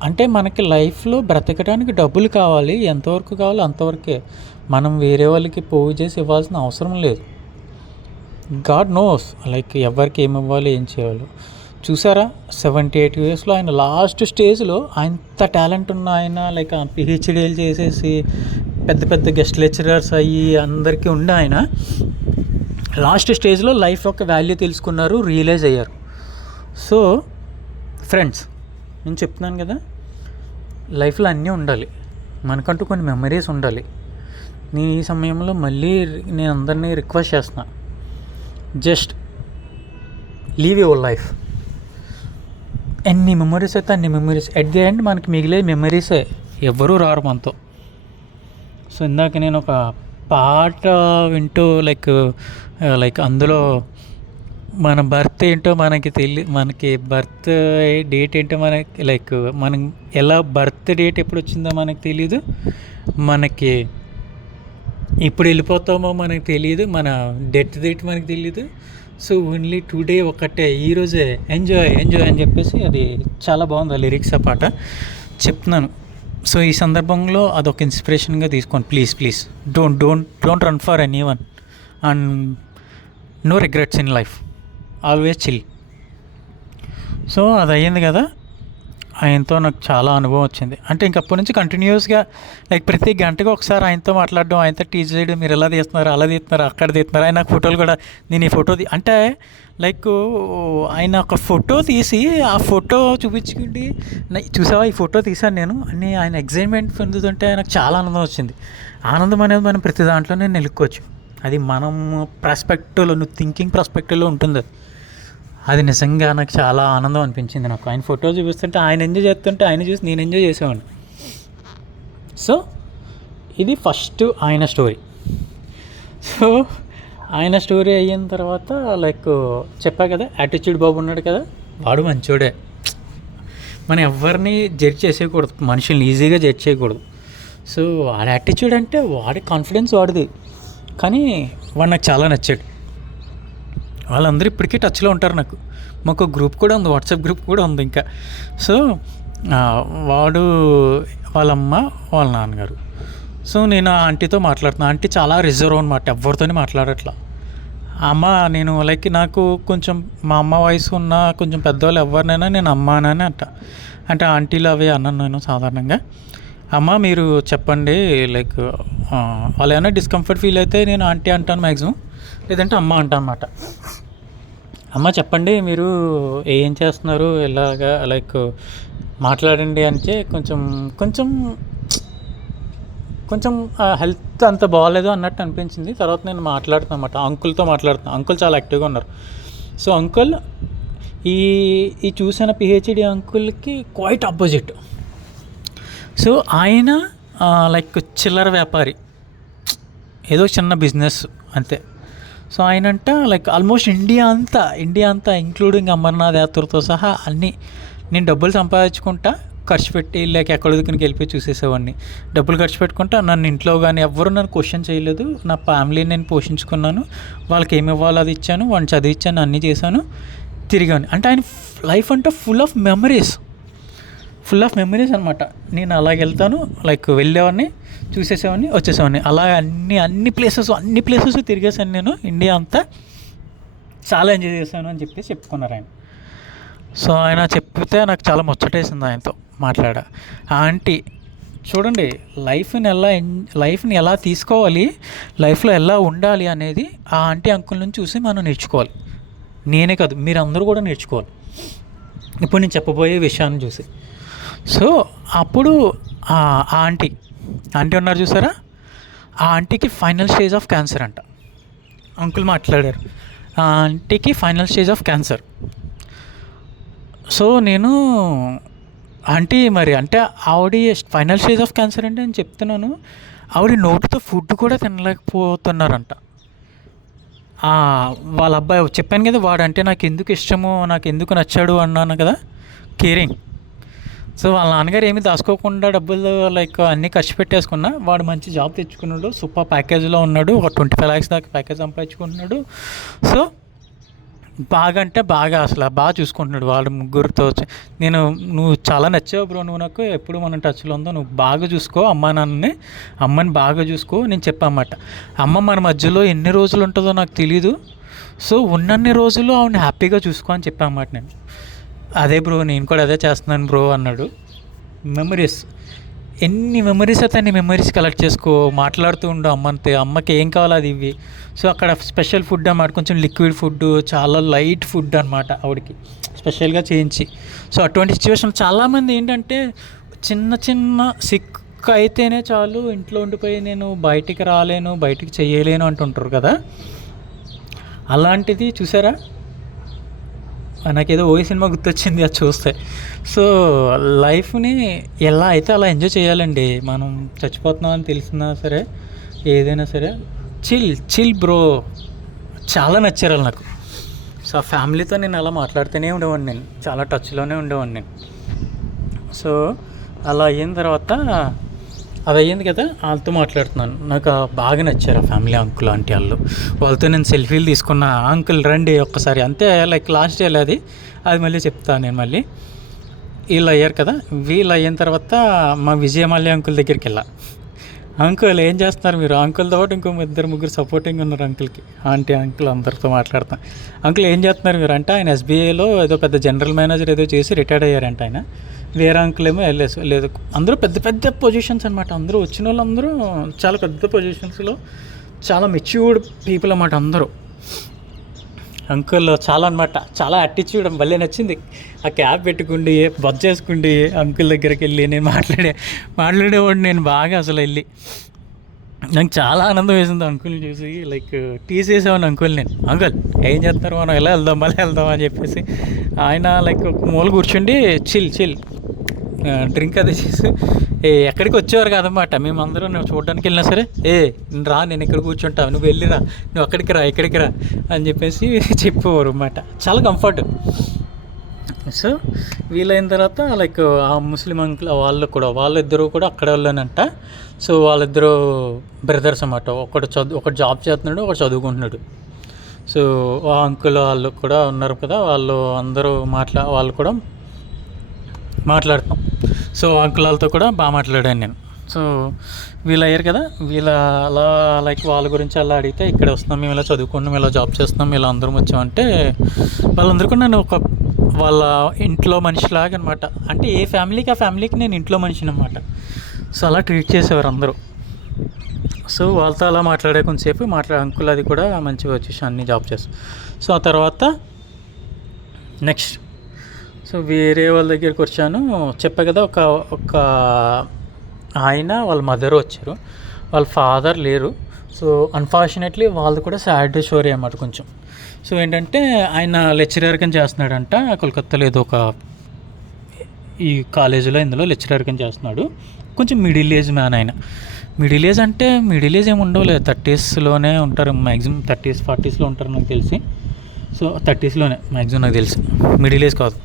అంటే మనకి లైఫ్లో బ్రతకడానికి డబ్బులు కావాలి, ఎంతవరకు కావాలో అంతవరకే. మనం వేరే వాళ్ళకి పోగు చేసి ఇవ్వాల్సిన అవసరం లేదు. గాడ్ నోస్ లైక్ ఎవరికి ఏమి ఇవ్వాలి, ఏం చేయాలో. చూసారా, 78 yearsలో ఆయన లాస్ట్ స్టేజ్లో అంత టాలెంట్ ఉన్న ఆయన లైక్ పిహెచ్డీలు చేసేసి పెద్ద పెద్ద గెస్ట్ లెక్చరర్స్ అయ్యి అందరికీ ఉండి ఆయన లాస్ట్ స్టేజ్లో లైఫ్ యొక్క వాల్యూ తెలుసుకున్నారు, రియలైజ్ అయ్యారు. సో ఫ్రెండ్స్, నేను చెప్తున్నాను కదా, లైఫ్లో అన్నీ ఉండాలి, మనకంటూ కొన్ని మెమరీస్ ఉండాలి. నేను ఈ సమయంలో మళ్ళీ నేను అందరినీ రిక్వెస్ట్ చేస్తున్నా, జస్ట్ లీవ్ యువర్ లైఫ్. ఎన్ని మెమరీస్ అయితే అన్ని మెమరీస్, ఎట్ ది ఎండ్ మనకి మిగిలే మెమరీసే, ఎవ్వరూ రారు మనతో. సో ఇందాక నేను ఒక పాట వింటూ లైక్ అందులో మన బర్త్ ఏంటో మనకి బర్త్ డేట్ ఏంటో మనకి మనం ఎలా బర్త్ డేట్ ఎప్పుడు వచ్చిందో మనకు తెలీదు, మనకి ఇప్పుడు వెళ్ళిపోతామో మనకు తెలియదు, మన డెత్ డేట్ మనకు తెలియదు. సో ఓన్లీ టుడే ఒకటే, ఈరోజే ఎంజాయ్ ఎంజాయ్ అని చెప్పేసి అది చాలా బాగుంది ఆ లిరిక్స్, ఆ పాట చెప్తున్నాను. సో ఈ సందర్భంలో అదొక ఇన్స్పిరేషన్గా తీసుకోండి. Please don't run for anyone and no regrets in life, always chill. So అది అయ్యింది కదా, ఆయనతో నాకు చాలా అనుభవం వచ్చింది. అంటే ఇంకప్పటి నుంచి కంటిన్యూస్గా ప్రతి గంటకు ఒకసారి ఆయనతో మాట్లాడడం, ఆయనతో టీచ్ చేయడం, మీరు ఎలా తీస్తున్నారు, అలా తీస్తున్నారు, అక్కడ తీస్తున్నారు. ఆయన నాకు ఫోటోలు కూడా, నేను ఈ ఫోటో అంటే ఆయన ఒక ఫోటో తీసి ఆ ఫోటో చూపించుకుంటే, చూసావా ఈ ఫోటో తీశాను నేను అని ఆయన ఎగ్జైట్మెంట్ పొందుతుంటే నాకు చాలా ఆనందం వచ్చింది. ఆనందం అనేది మనం ప్రతి దాంట్లోనే నిలుక్కోవచ్చు. అది మనం ప్రాస్పెక్టివ్లో, నువ్వు థింకింగ్ ప్రాస్పెక్టివ్లో ఉంటుంది. అది నిజంగా నాకు చాలా ఆనందం అనిపించింది. నాకు ఆయన ఫోటో చూపిస్తుంటే, ఆయన ఎంజాయ్ చేస్తుంటే ఆయన చూసి నేను ఎంజాయ్ చేసేవాడిని. సో ఇది ఫస్ట్ ఆయన స్టోరీ. సో ఆయన స్టోరీ అయిన తర్వాత చెప్పా కదా, యాటిట్యూడ్ బాబు ఉన్నాడు కదా, వాడు మంచోడే. మనం ఎవరిని జడ్జ్ చేసేయకూడదు, మనుషుల్ని ఈజీగా జడ్జ్ చేయకూడదు. సో వాడి యాటిట్యూడ్ అంటే వాడి కాన్ఫిడెన్స్ వాడిది, కానీ వాడు నాకు చాలా నచ్చాడు. వాళ్ళందరూ ఇప్పటికీ టచ్లో ఉంటారు. మాకు గ్రూప్ కూడా ఉంది, వాట్సాప్ గ్రూప్ కూడా ఉంది ఇంకా. సో వాడు, వాళ్ళమ్మ, వాళ్ళ నాన్నగారు. సో నేను ఆ ఆంటీతో మాట్లాడుతున్నాను. ఆంటీ చాలా రిజర్వ్ అనమాట, ఎవరితోనే మాట్లాడట్లా. అమ్మ నేను నాకు కొంచెం మా అమ్మ వయసు ఉన్న కొంచెం పెద్దవాళ్ళు ఎవరినైనా నేను అమ్మ అని అంటే ఆంటీలు అవి అన్నాను నేను సాధారణంగా. అమ్మ మీరు చెప్పండి, వాళ్ళు ఏమైనా డిస్కంఫర్ట్ ఫీల్ అయితే నేను ఆంటీ అంటాను మ్యాక్సిమం, లేదంటే అమ్మ అంటాను అన్నమాట. అమ్మ చెప్పండి మీరు ఏం చేస్తున్నారు, ఎలాగా మాట్లాడండి అంటే కొంచెం హెల్త్ అంత బాగాలేదు అన్నట్టు అనిపించింది. తర్వాత నేను మాట్లాడుతాను అన్నమాట, అంకుల్తో మాట్లాడుతున్నాను. అంకుల్ చాలా యాక్టివ్గా ఉన్నారు. సో అంకుల్ ఈ చూసిన పిహెచ్డి అంకుల్కి క్వైట్ ఆపోజిట్. సో ఆయన చిల్లర వ్యాపారి, ఏదో చిన్న బిజినెస్ అంతే. సో ఆయనంట ఆల్మోస్ట్ ఇండియా అంతా ఇంక్లూడింగ్ అమర్నాథ్ యాత్రతో సహా అన్నీ నేను డబ్బులు సంపాదించుకుంటా, ఖర్చు పెట్టి ఎక్కడ దిక్కునికి వెళ్ళిపోయి చూసేసేవాడిని. డబ్బులు ఖర్చు పెట్టుకుంటా, నన్ను ఇంట్లో కానీ ఎవ్వరూ నన్ను క్వశ్చన్ చేయలేదు. నా ఫ్యామిలీని నేను పోషించుకున్నాను, వాళ్ళకి ఏమి ఇవ్వాలో అది ఇచ్చాను, వాడిని చదివించాను, అన్నీ చేశాను, తిరిగాను. అంటే ఆయన లైఫ్ అంటే ఫుల్ ఆఫ్ మెమరీస్ అనమాట. నేను అలాగ వెళ్తాను, వెళ్ళేవాడిని, చూసేసేవాడిని, వచ్చేసేవాడిని. అలా అన్ని ప్లేసెస్ తిరిగేసాను నేను, ఇండియా అంతా చాలా ఎంజాయ్ చేశాను అని చెప్పి చెప్పుకున్నారు ఆయన. సో ఆయన చెప్తే నాకు చాలా ముచ్చటేసింది ఆయనతో మాట్లాడా. ఆంటీ చూడండి, లైఫ్ని ఎలా తీసుకోవాలి, లైఫ్లో ఎలా ఉండాలి అనేది ఆ ఆంటీ అంకుల్ నుంచి చూసి మనం నేర్చుకోవాలి. నేనే కాదు, మీరందరూ కూడా నేర్చుకోవాలి ఇప్పుడు నేను చెప్పబోయే విషయాన్ని చూసి. సో అప్పుడు ఆ ఆంటీ ఉన్నారు చూసారా, ఆ ఆంటీకి ఫైనల్ స్టేజ్ ఆఫ్ క్యాన్సర్ అంట. అంకుల్ మాట్లాడారు, ఆ ఆంటీకి final stage of cancer. So నేను ఆంటీ మరి అంటే ఆవిడ ఫైనల్ స్టేజ్ ఆఫ్ క్యాన్సర్ అంటే నేను చెప్తున్నాను, ఆవిడ నోటితో ఫుడ్ కూడా తినలేకపోతున్నారంట. వాళ్ళ అబ్బాయి చెప్పాను కదా, వాడంటే నాకు ఎందుకు ఇష్టమో, నాకు ఎందుకు నచ్చాడు అన్నాను కదా, కేరింగ్. సో వాళ్ళ నాన్నగారు ఏమీ దాచుకోకుండా డబ్బులు అన్నీ ఖర్చు పెట్టేసుకున్నా, వాడు మంచి జాబ్ తెచ్చుకున్నాడు, సూపర్ ప్యాకేజ్లో ఉన్నాడు, ఒక 25 lakhs దాకా ప్యాకేజ్ సంపాదించుకుంటున్నాడు. సో బాగా అంటే బాగా అసలు బాగా చూసుకుంటున్నాడు వాడు ముగ్గురితో. నువ్వు చాలా నచ్చావు బ్రో, నువ్వు నాకు ఎప్పుడు మనం టచ్లో ఉందో, నువ్వు బాగా చూసుకో అమ్మని బాగా చూసుకో నేను చెప్పామాట. అమ్మ మన మధ్యలో ఎన్ని రోజులు ఉంటుందో నాకు తెలీదు, సో ఉన్నన్ని రోజులు ఆవిడని హ్యాపీగా చూసుకో అని చెప్పామాట నేను. అదే బ్రో నేను కూడా అదే చేస్తున్నాను బ్రో అన్నాడు. మెమరీస్, ఎన్ని మెమరీస్ అయితే అన్ని మెమరీస్ కలెక్ట్ చేసుకో, మాట్లాడుతూ ఉండు అమ్మంతే, అమ్మకి ఏం కావాలో అది ఇవి. సో అక్కడ స్పెషల్ ఫుడ్ అన్నమాట, కొంచెం లిక్విడ్ ఫుడ్, చాలా లైట్ ఫుడ్ అనమాట ఆవిడకి స్పెషల్గా చేయించి. సో అటువంటి సిచ్యువేషన్ చాలామంది ఏంటంటే చిన్న సిక్ అయితేనే చాలు ఇంట్లో ఉండిపోయి నేను బయటికి రాలేను, బయటికి చేయలేను అంటుంటారు కదా. అలాంటిది చూసారా, నాకేదో ఓయి సినిమా గుర్తొచ్చింది అది చూస్తే. సో లైఫ్ని ఎలా అయితే అలా ఎంజాయ్ చేయాలండి. మనం చచ్చిపోతున్నాం అని తెలిసినా సరే, ఏదైనా సరే చిల్ చిల్ బ్రో. చాలా నచ్చారు వాళ్ళు నాకు. సో ఆ ఫ్యామిలీతో నేను అలా మాట్లాడుతూనే ఉండేవాడిని, నేను చాలా టచ్లోనే ఉండేవాడిని నేను. సో అలా అయిన తర్వాత అది అయ్యింది కదా, వాళ్ళతో మాట్లాడుతున్నాను. నాకు బాగా నచ్చారు ఆ ఫ్యామిలీ, అంకుల్ ఆంటీ వాళ్ళు. వాళ్ళతో నేను సెల్ఫీలు తీసుకున్న. అంకుల్ రండి ఒక్కసారి, అంతే లైక్ లాస్ట్ డే అది మళ్ళీ చెప్తాను నేను మళ్ళీ. వీళ్ళు అయ్యారు కదా, వీళ్ళు అయిన తర్వాత మా విజయమాల్య అంకుల్ దగ్గరికి వెళ్ళా. అంకుల్ ఏం చేస్తున్నారు మీరు? అంకుల్తో పాటు ఇంకో ఇద్దరు ముగ్గురు సపోర్టింగ్ ఉన్నారు అంకుల్కి. ఆంటీ అంకుల్ అందరితో మాట్లాడతాను. అంకుల్ ఏం చేస్తున్నారు మీరు అంటే, ఆయన ఎస్బీఐలో ఏదో పెద్ద జనరల్ మేనేజర్ ఏదో చేసి రిటైర్డ్ అయ్యారంట ఆయన. వేరే అంకుల్ ఏమో వెళ్ళేసి లేదు. అందరూ పెద్ద పెద్ద పొజిషన్స్ అనమాట. అందరూ వచ్చిన వాళ్ళందరూ చాలా పెద్ద పొజిషన్స్లో, చాలా మెచ్యూర్డ్ పీపుల్ అన్నమాట అందరూ. అంకుల్ చాలా అనమాట, చాలా యాటిట్యూడ్ భలే నచ్చింది. ఆ క్యాప్ పెట్టుకుండి బజ్ చేసుకుండి అంకుల్ దగ్గరికి వెళ్ళి నేను మాట్లాడేవాడు నేను బాగా అసలు వెళ్ళి. నాకు చాలా ఆనందం వేసింది అంకుల్ని చూసి. లైక్ టీస్ చేసేవాడిని అంకుల్ నేను. అంకుల్ ఏం చేస్తారు, మనం ఎలా వెళ్దాం మళ్ళీ వెళ్దాం అని చెప్పేసి. ఆయన లైక్ ఒక మూల కూర్చుండి చిల్ డ్రింక్ అది చేసి ఎక్కడికి వచ్చేవారు కాదన్నమాట. మేమందరం నువ్వు చూడడానికి వెళ్ళినా సరే, రా నేను ఇక్కడ కూర్చుంటావు, నువ్వు వెళ్ళిరా, నువ్వు అక్కడికి రా ఇక్కడికి రా అని చెప్పేసి చెప్పేవారు అన్నమాట. చాలా కంఫర్ట్. సో వీలైన తర్వాత లైక్ ఆ ముస్లిం అంకుల్ వాళ్ళిద్దరూ కూడా అక్కడ వెళ్ళానంట. సో వాళ్ళిద్దరూ బ్రదర్స్ అన్నమాట. ఒకటి జాబ్ చేస్తున్నాడు, ఒకటి చదువుకుంటున్నాడు. సో ఆ అంకుల్ వాళ్ళు కూడా ఉన్నారు కదా, వాళ్ళు కూడా మాట్లాడతాం. సో అంకుల్ వాళ్ళతో కూడా బాగా మాట్లాడాను నేను. సో వీళ్ళు అయ్యారు కదా, అలా లైక్ వాళ్ళ గురించి అలా అడిగితే, ఇక్కడ వస్తున్నాం మేము, ఇలా చదువుకున్నాం, ఇలా జాబ్ చేస్తున్నాం, ఇలా అందరం వచ్చామంటే వాళ్ళందరూ కూడా నేను వాళ్ళ ఇంట్లో మనిషిలాగా అనమాట. అంటే ఏ ఫ్యామిలీకి ఆ ఫ్యామిలీకి నేను ఇంట్లో మనిషిని అనమాట. సో అలా ట్రీట్ చేసేవారు అందరూ. సో వాళ్ళతో అలా మాట్లాడే కొంతసేపు అంకుల్ అది కూడా మంచిగా వచ్చేసి అన్నీ జాబ్ చేస్తాం. సో ఆ తర్వాత నెక్స్ట్ సో వేరే వాళ్ళ దగ్గరికి వచ్చాను. చెప్పా కదా, ఒక ఆయన వాళ్ళ మదర్ వచ్చారు, వాళ్ళ ఫాదర్ లేరు. సో అన్ఫార్చునేట్లీ వాళ్ళది కూడా సాడ్ స్టోరీ అన్నమాట కొంచెం. సో ఏంటంటే ఆయన లెక్చరర్ కింద చేస్తున్నాడంట కోల్కత్తాలో, ఏదో ఒక ఈ కాలేజీలో ఇందులో లెక్చరర్ కింద చేస్తున్నాడు. కొంచెం మిడిల్ ఏజ్ మ్యాన్ ఆయన. మిడిల్ ఏజ్ అంటే మిడిల్ ఏజ్ ఏమి ఉండవు లేదు, 30sలోనే ఉంటారు మ్యాక్సిమం. 30s 40sలో ఉంటారు నాకు తెలిసి. సో 30sలోనే మ్యాక్సిమం నాకు తెలిసి, మిడిల్ ఏజ్ కాదు.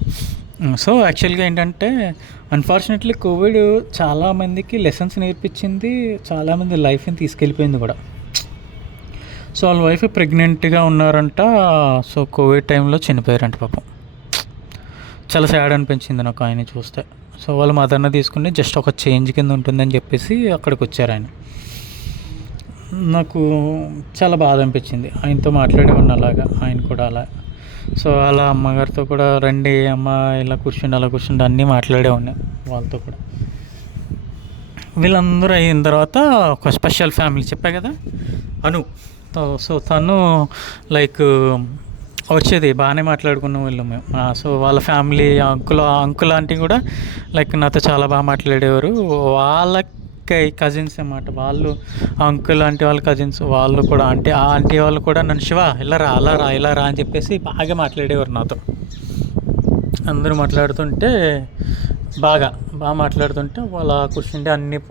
సో యాక్చువల్గా ఏంటంటే అన్ఫార్చునేట్లీ కోవిడ్ చాలామందికి లెసన్స్ నేర్పించింది, చాలామంది లైఫ్ని తీసుకెళ్ళిపోయింది కూడా. సో వాళ్ళ వైఫ్ ప్రెగ్నెంట్గా ఉన్నారంట. సో కోవిడ్ టైంలో చనిపోయారంట పాపం. చాలా సాడ్ అనిపించింది నాకు ఆయన చూస్తే. సో వాళ్ళ మదర్ని తీసుకుని జస్ట్ ఒక చేంజ్ కింద ఉంటుందని చెప్పేసి అక్కడికి వచ్చారు ఆయన. నాకు చాలా బాధ అనిపించింది. ఆయనతో మాట్లాడేవాడిని అలాగా, ఆయన కూడా అలా. సో అలా అమ్మగారితో కూడా రండి అమ్మ ఇలా కూర్చుండి అలా కూర్చుండి అన్నీ మాట్లాడేవాడిని వాళ్ళతో కూడా. వీళ్ళందరూ అయిన తర్వాత ఒక స్పెషల్ ఫ్యామిలీ చెప్పా కదా, అను. సో తను లైక్ వచ్చేది, బాగానే మాట్లాడుకున్నాం వీళ్ళు మేము. సో వాళ్ళ ఫ్యామిలీ అంకుల్ ఆంటీ కూడా లైక్ నాతో చాలా బాగా మాట్లాడేవారు. వాళ్ళకి కజిన్స్ అన్నమాట వాళ్ళు, అంకుల్ ఆంటీ వాళ్ళ కజిన్స్ వాళ్ళు కూడా. ఆంటీ వాళ్ళు కూడా నన్ను శివ ఇలా రా అని చెప్పేసి బాగా మాట్లాడేవారు నాతో. అందరూ మాట్లాడుతుంటే బాగా మాట్లాడుతుంటే వాళ్ళ కూర్చుంటే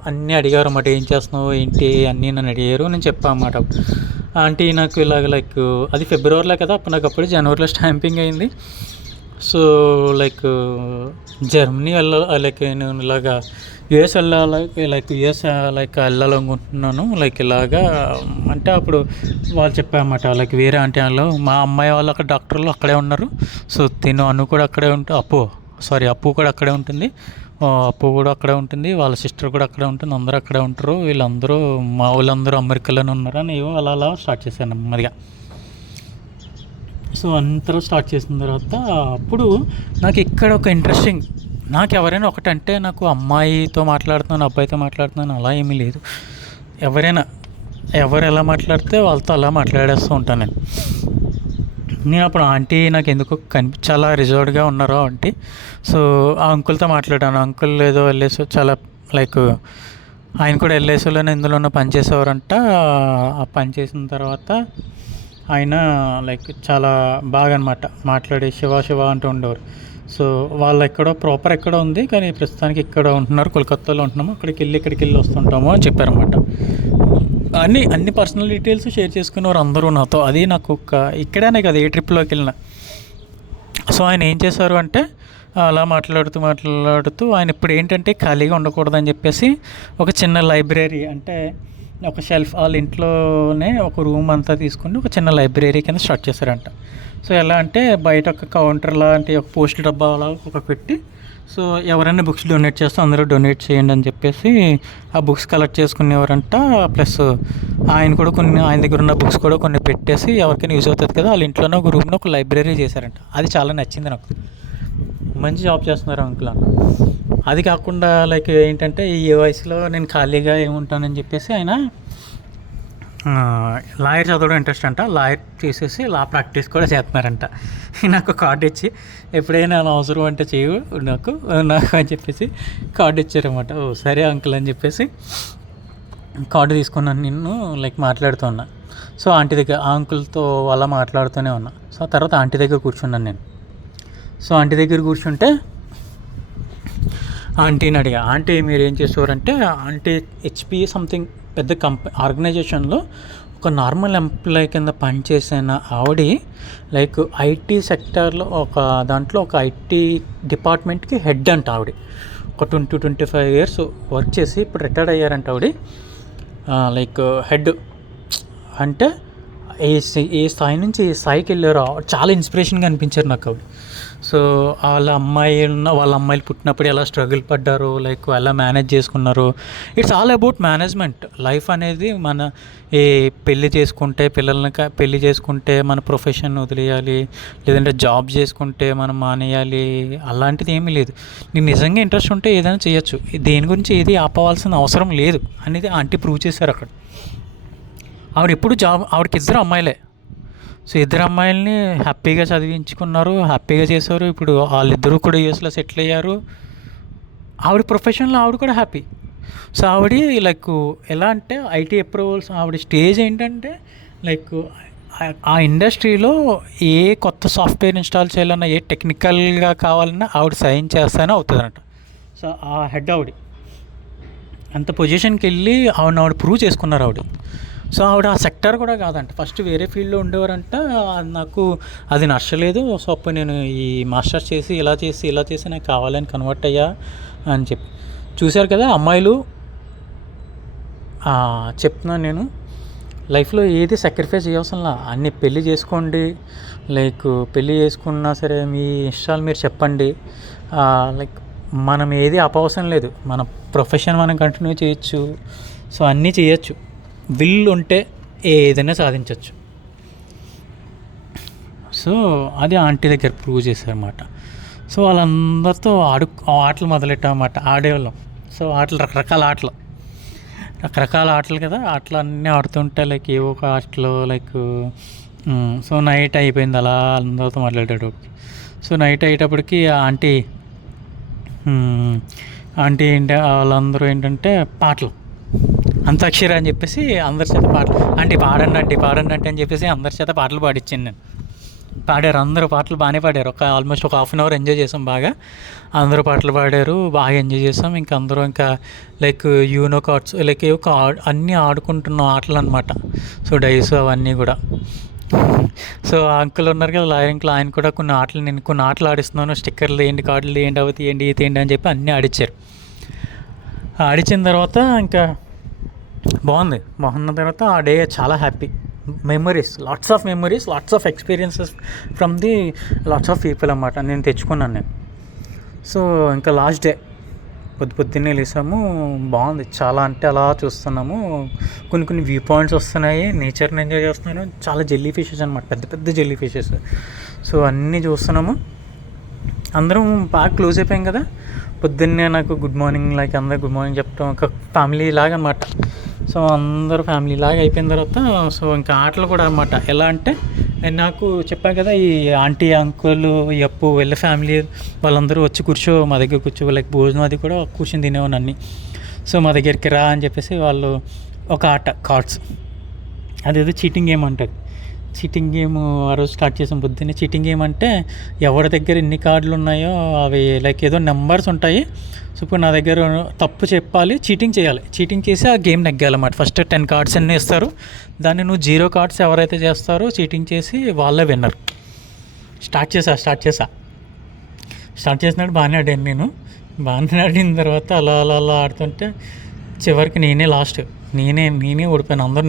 అన్నీ అడిగారు అన్నమాట. ఏం చేస్తున్నావు ఏంటి అన్నీ నన్ను అడిగారు. నేను చెప్పాను అన్నమాట. ఆంటీ నాకు ఇలాగ లైక్ అది ఫిబ్రవరిలో కదా, అప్పుడు జనవరిలో స్టాంపింగ్ అయింది. సో లైక్ జర్మనీ లైక్ నేను ఇలాగా యుఎస్ వెళ్ళాలనుకుంటున్నాను లైక్ ఇలాగా అంటే. అప్పుడు వాళ్ళు చెప్పారన్నమాట లైక్ వేరే ఆంటీ వాళ్ళు, మా అమ్మాయి వాళ్ళు అక్కడ డాక్టర్లు అక్కడే ఉన్నారు. సో అను కూడా అక్కడే అప్పు కూడా అక్కడే ఉంటుంది, అప్పు కూడా అక్కడే ఉంటుంది, వాళ్ళ సిస్టర్ కూడా అక్కడే ఉంటుంది, అందరూ అక్కడే ఉంటారు. మా వాళ్ళందరూ అమెరికాలోనే ఉన్నారు అని అలా స్టార్ట్ చేశాను నెమ్మదిగా. సో అందరూ స్టార్ట్ చేసిన తర్వాత అప్పుడు నాకు ఇక్కడ ఒక ఇంట్రెస్టింగ్, నాకు ఎవరైనా ఒకటంటే, నాకు అమ్మాయితో మాట్లాడుతున్నాను అబ్బాయితో మాట్లాడుతున్నాను అలా ఏమీ లేదు. ఎవరు ఎలా మాట్లాడితే వాళ్ళతో అలా మాట్లాడేస్తూ ఉంటాను నేను అప్పుడు ఆంటీ నాకు ఎందుకు చాలా రిజర్వ్డ్గా ఉన్నారో ఆంటీ. సో ఆ అంకుల్తో మాట్లాడాను. అంకుల్ ఏదో వెళ్ళేసి చాలా లైక్ ఆయన కూడా ఎల్ఐసిలోనే ఇందులోనే పనిచేసేవారంట. ఆ పని చేసిన తర్వాత ఆయన లైక్ చాలా బాగా అనమాట మాట్లాడి శివ శివ అంటూ ఉండేవారు. సో వాళ్ళు ఎక్కడో ప్రాపర్ ఎక్కడో ఉంది, కానీ ప్రస్తుతానికి ఇక్కడ ఉంటున్నారు, కోల్కత్తాలో ఉంటున్నాము, ఇక్కడికి వెళ్ళి వస్తుంటాము అని చెప్పారన్నమాట. అన్ని పర్సనల్ డీటెయిల్స్ షేర్ చేసుకునేవారు అందరూ నాతో. అది నాకు ఇక్కడనే కదా, ఏ ట్రిప్లోకి వెళ్ళినా. సో ఆయన ఏం చేశారు అంటే అలా మాట్లాడుతూ ఆయన ఇప్పుడు ఏంటంటే ఖాళీగా ఉండకూడదని చెప్పేసి ఒక చిన్న లైబ్రరీ, అంటే ఒక షెల్ఫ్ వాళ్ళ ఇంట్లోనే ఒక రూమ్ అంతా తీసుకుని ఒక చిన్న లైబ్రరీ కింద స్టార్ట్ చేశారంట. సో ఎలా అంటే బయట ఒక కౌంటర్ లాంటి ఒక పోస్టుల డబ్బా అలా ఒక పెట్టి, సో ఎవరైనా బుక్స్ డొనేట్ చేస్తే అందరూ డొనేట్ చేయండి అని చెప్పేసి ఆ బుక్స్ కలెక్ట్ చేసుకునేవారంట. ప్లస్ ఆయన కూడా ఆయన దగ్గర ఉన్న బుక్స్ కూడా కొన్ని పెట్టేసి ఎవరికైనా యూజ్ అవుతుంది కదా, వాళ్ళ ఇంట్లోనే ఒక రూమ్లో ఒక లైబ్రరీ చేశారంట. అది చాలా నచ్చింది నాకు. మంచి జాబ్ చేస్తున్నారు అంకుల్ అన్న. అది కాకుండా లైక్ ఏంటంటే ఈ వయసులో నేను ఖాళీగా ఏముంటానని చెప్పేసి ఆయన లాయర్ చదవడం ఇంట్రెస్ట్ అంట. లాయర్ చేసేసి లా ప్రాక్టీస్ కూడా చేస్తున్నారంట. నాకు కార్డు ఇచ్చి ఎప్పుడైనా అవసరం అంటే చేయు నాకు అని చెప్పేసి కార్డు ఇచ్చారన్నమాట. ఓ సరే అంకుల్ అని చెప్పేసి కార్డు తీసుకున్నాను. నిన్ను లైక్ మాట్లాడుతూ ఉన్నా. సో ఆంటీ దగ్గర ఆ అంకుల్తో అలా మాట్లాడుతూనే ఉన్నా. సో తర్వాత ఆంటీ దగ్గర కూర్చున్నాను నేను. సో ఆంటీ దగ్గర కూర్చుంటే ఆంటీని అడిగా, ఆంటీ మీరు ఏం చేసేవారంటే, ఆంటీ హెచ్పి సంథింగ్ పెద్ద ఆర్గనైజేషన్లో ఒక నార్మల్ ఎంప్లాయ్ కింద పనిచేసిన ఆవిడ లైక్ ఐటీ సెక్టార్లో దాంట్లో ఒక ఐటీ డిపార్ట్మెంట్కి హెడ్ అంట ఆవిడ. ఒక 20-25 ఇయర్స్ వర్క్ చేసి ఇప్పుడు రిటైర్డ్ అయ్యారంట ఆవిడ. లైక్ హెడ్ అంటే ఏ స్థాయి నుంచి ఏ స్థాయికి వెళ్ళారో చాలా ఇన్స్పిరేషన్గా అనిపించారు నాకు ఆవిడ. సో వాళ్ళ అమ్మాయిలు పుట్టినప్పుడు ఎలా స్ట్రగుల్ పడ్డారు, లైక్ ఎలా మేనేజ్ చేసుకున్నారు. It's all about management. Life అనేది మన పెళ్ళి చేసుకుంటే మన ప్రొఫెషన్ వదిలేయాలి, లేదంటే జాబ్ చేసుకుంటే మనం మానేయాలి, అలాంటిది ఏమీ లేదు. నీకు నిజంగా ఇంట్రెస్ట్ ఉంటే ఏదైనా చేయొచ్చు, దేని గురించి ఏది ఆపవలసిన అవసరం లేదు అనేది ఆంటీ ప్రూవ్ చేశారు అక్కడ. ఆవిడకి 2 అమ్మాయిలే. సో 2 అమ్మాయిల్ని హ్యాపీగా చదివించుకున్నారు, హ్యాపీగా చేశారు. ఇప్పుడు వాళ్ళిద్దరూ కూడా యూఎస్లో సెటిల్ అయ్యారు. ఆవిడ ప్రొఫెషన్లో ఆవిడ కూడా హ్యాపీ. సో ఆవిడ లైక్ ఎలా అంటే ఐటీ అప్రూవల్స్, ఆవిడ స్టేజ్ ఏంటంటే లైక్ ఆ ఇండస్ట్రీలో ఏ కొత్త సాఫ్ట్వేర్ ఇన్స్టాల్ చేయాలన్నా, ఏ టెక్నికల్గా కావాలన్నా ఆవిడ సైన్ చేస్తానే అవుతుందంట. సో ఆ హెడ్ ఆవిడ అంత పొజిషన్కి వెళ్ళి ఆవిడ ప్రూవ్ చేసుకున్నారు ఆవిడ. సో ఆవిడ ఆ సెక్టర్ కూడా కాదంట, ఫస్ట్ వేరే ఫీల్డ్లో ఉండేవారంట. నాకు అది నచ్చలేదు. సో అప్పుడు నేను ఈ మాస్టర్స్ చేసి ఇలా చేసి నాకు కావాలని కన్వర్ట్ అయ్యా అని చెప్పి. చూశారు కదా అమ్మాయిలు, చెప్తున్నాను నేను, లైఫ్లో ఏది సాక్రిఫైస్ చేయవసరంలా. అన్ని పెళ్ళి చేసుకోండి, లైక్ పెళ్ళి చేసుకున్నా సరే మీ ఇష్టాలు మీరు చెప్పండి. లైక్ మనం ఏది అపవసరం లేదు, మన ప్రొఫెషన్ మనం కంటిన్యూ చేయొచ్చు. సో అన్నీ చేయొచ్చు, విల్ ఉంటే ఏదైనా సాధించవచ్చు. సో అది ఆంటీ దగ్గర ప్రూవ్ చేశారన్నమాట. సో వాళ్ళందరితో ఆటలు మొదలెట్టామన్నమాట, ఆడేవాళ్ళం. సో రకరకాల ఆటలు కదా, అన్నీ ఆడుతుంటే లైక్ ఏవో ఒక ఆటలు లైక్. సో నైట్ అయిపోయింది, అలా అందరితో మాట్లాడేటప్పటికి. సో నైట్ అయ్యేటప్పటికి ఆంటీ ఏంటి వాళ్ళందరూ ఏంటంటే పాటలు, అంతాక్షరి అని చెప్పేసి అందరి చేత పాటలు, పాడండి అని చెప్పేసి అందరి చేత పాటలు పాడించాను నేను. పాడారు, అందరూ పాటలు బాగానే పాడారు. ఆల్మోస్ట్ ఒక 1/2 అవర్ ఎంజాయ్ చేసాం బాగా. అందరూ పాటలు పాడారు, బాగా ఎంజాయ్ చేసాం. అందరూ లైక్ యూనో కార్డ్స్ లైక్ అన్నీ ఆడుకుంటున్న ఆటలు అనమాట. సో డైస్ అవన్నీ కూడా. సో ఆ అంకుల్ ఉన్నారు కదా లాయర్ అంకుల్, ఆయన కూడా నేను కొన్ని ఆటలు ఆడిస్తున్నాను, స్టిక్కర్లు వేయండి, కార్డులు వేయండి, అవి తీయండి, ఇది తీయండి అని చెప్పి అన్నీ ఆడిచ్చారు. ఆడిచ్చిన తర్వాత బాగున్న తర్వాత ఆ డే చాలా happy. Lots of experiences from the lots of people అన్నమాట నేను తెచ్చుకున్నాను నేను. సో లాస్ట్ డే పొద్దున్నే లేసాము, బాగుంది చాలా. అంటే అలా చూస్తున్నాము, కొన్ని వ్యూ పాయింట్స్ వస్తున్నాయి, నేచర్ని ఎంజాయ్ చేస్తున్నాను. చాలా జెల్లీ ఫిషెస్ అనమాట, పెద్ద జెల్లీ ఫిషెస్. సో అన్నీ చూస్తున్నాము. అందరం బాగా క్లోజ్ అయిపోయాం కదా. పొద్దున్నే నాకు గుడ్ మార్నింగ్ లైక్ అందరు గుడ్ మార్నింగ్ చెప్పడం, ఒక ఫ్యామిలీ లాగా అనమాట. సో అందరూ ఫ్యామిలీ లాగా అయిపోయిన తర్వాత సో ఆటలు కూడా అనమాట. ఎలా అంటే నాకు చెప్పాను కదా, ఈ ఆంటీ అంకుల్ ఈ అప్పు వీళ్ళ ఫ్యామిలీ వాళ్ళందరూ వచ్చి మా దగ్గర లైక్ భోజనం అది కూడా కూర్చొని తినేవాళ్ళు అన్నీ. సో మా దగ్గరికి రా అని చెప్పేసి వాళ్ళు ఒక ఆట కార్డ్స్, అదేదో చీటింగ్ గేమ్ అంటారు. చీటింగ్ గేమ్ ఆ రోజు స్టార్ట్ చేసాం పొద్దున్నే. చీటింగ్ గేమ్ అంటే ఎవరి దగ్గర ఎన్ని కార్డులు ఉన్నాయో అవి లైక్ ఏదో నెంబర్స్ ఉంటాయి. సో ఇప్పుడు నా దగ్గర తప్పు చెప్పాలి, చీటింగ్ చేయాలి, చీటింగ్ చేసి ఆ గేమ్ నెగ్గాలన్నమాట. ఫస్ట్ 10 కార్డ్స్ అన్నీ ఇస్తారు, దాన్ని నువ్వు 0 కార్డ్స్ ఎవరైతే చేస్తారో చీటింగ్ చేసి వాళ్ళే విన్నర్. స్టార్ట్ చేసినట్టు బాగానే ఆడాను నేను. బాగానే ఆడిన తర్వాత అలా అలా అలా ఆడుతుంటే చివరికి నేనే లాస్ట్, నేనే ఓడిపోయాను. అందరూ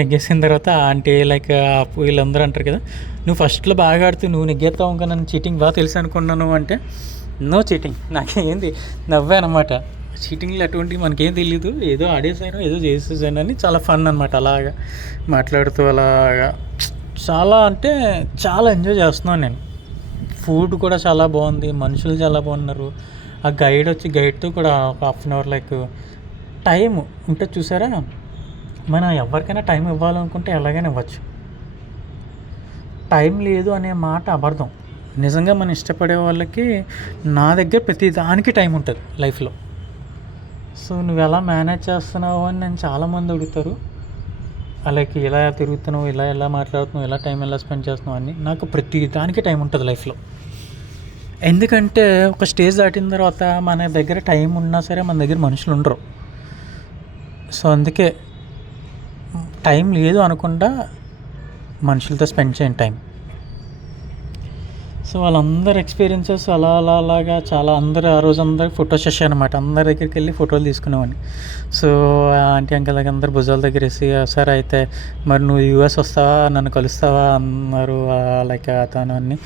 నెగ్గేసిన తర్వాత అంటే లైక్ వీళ్ళందరూ అంటారు కదా, నువ్వు ఫస్ట్లో బాగా ఆడుతూ నువ్వు నెగ్గేస్తావు ఇంకా నన్ను చీటింగ్ బాగా తెలుసు అనుకున్నాను అంటే, నో చీటింగ్, నాకేంది నవ్వానమాట. చీటింగ్లు అటువంటివి మనకేం తెలియదు, ఏదో ఆడేసాను ఏదో చేసేసాను అని చాలా ఫన్ అనమాట. అలాగా మాట్లాడుతూ అలాగా చాలా అంటే చాలా ఎంజాయ్ చేస్తున్నాను నేను. ఫుడ్ కూడా చాలా బాగుంది, మనుషులు చాలా బాగున్నారు. ఆ గైడ్తో కూడా ఒక half an hour like time ఉంటే చూసారా, మనం ఎవరికైనా టైం ఇవ్వాలనుకుంటే ఎలాగైనా ఇవ్వచ్చు. టైం లేదు అనే మాట అబద్ధం. నిజంగా మనం ఇష్టపడే వాళ్ళకి నా దగ్గర ప్రతి దానికి టైం ఉంటుంది లైఫ్లో. సో నువ్వు ఎలా మేనేజ్ చేస్తున్నావు అని నేను చాలామంది అడుగుతారు. అలాగే ఇలా తిరుగుతున్నావు, ఎలా మాట్లాడుతున్నావు, ఎలా టైం ఎలా స్పెండ్ చేస్తున్నావు అని. నాకు ప్రతి దానికి టైం ఉంటుంది లైఫ్లో. ఎందుకంటే ఒక స్టేజ్ దాటిన తర్వాత మన దగ్గర టైం ఉన్నా సరే మన దగ్గర మనుషులు ఉండరు. సో అందుకే టైం లేదు అనకుండా మనుషులతో స్పెండ్ చేయండి టైం. సో వాళ్ళందరూ ఎక్స్పీరియన్సెస్ అలాగా చాలా అందరూ ఆ రోజు అందరికి ఫోటో సెషన్ అనమాట. అందరి దగ్గరికి వెళ్ళి ఫోటోలు తీసుకునేవాడిని. సో ఆంటీ అంకల్ దగ్గర అందరు భుజాల దగ్గర వేసి, సరే అయితే మరి నువ్వు యూఎస్ వస్తావా, నన్ను కలుస్తావా అన్నారు. లైక్ తను అన్ని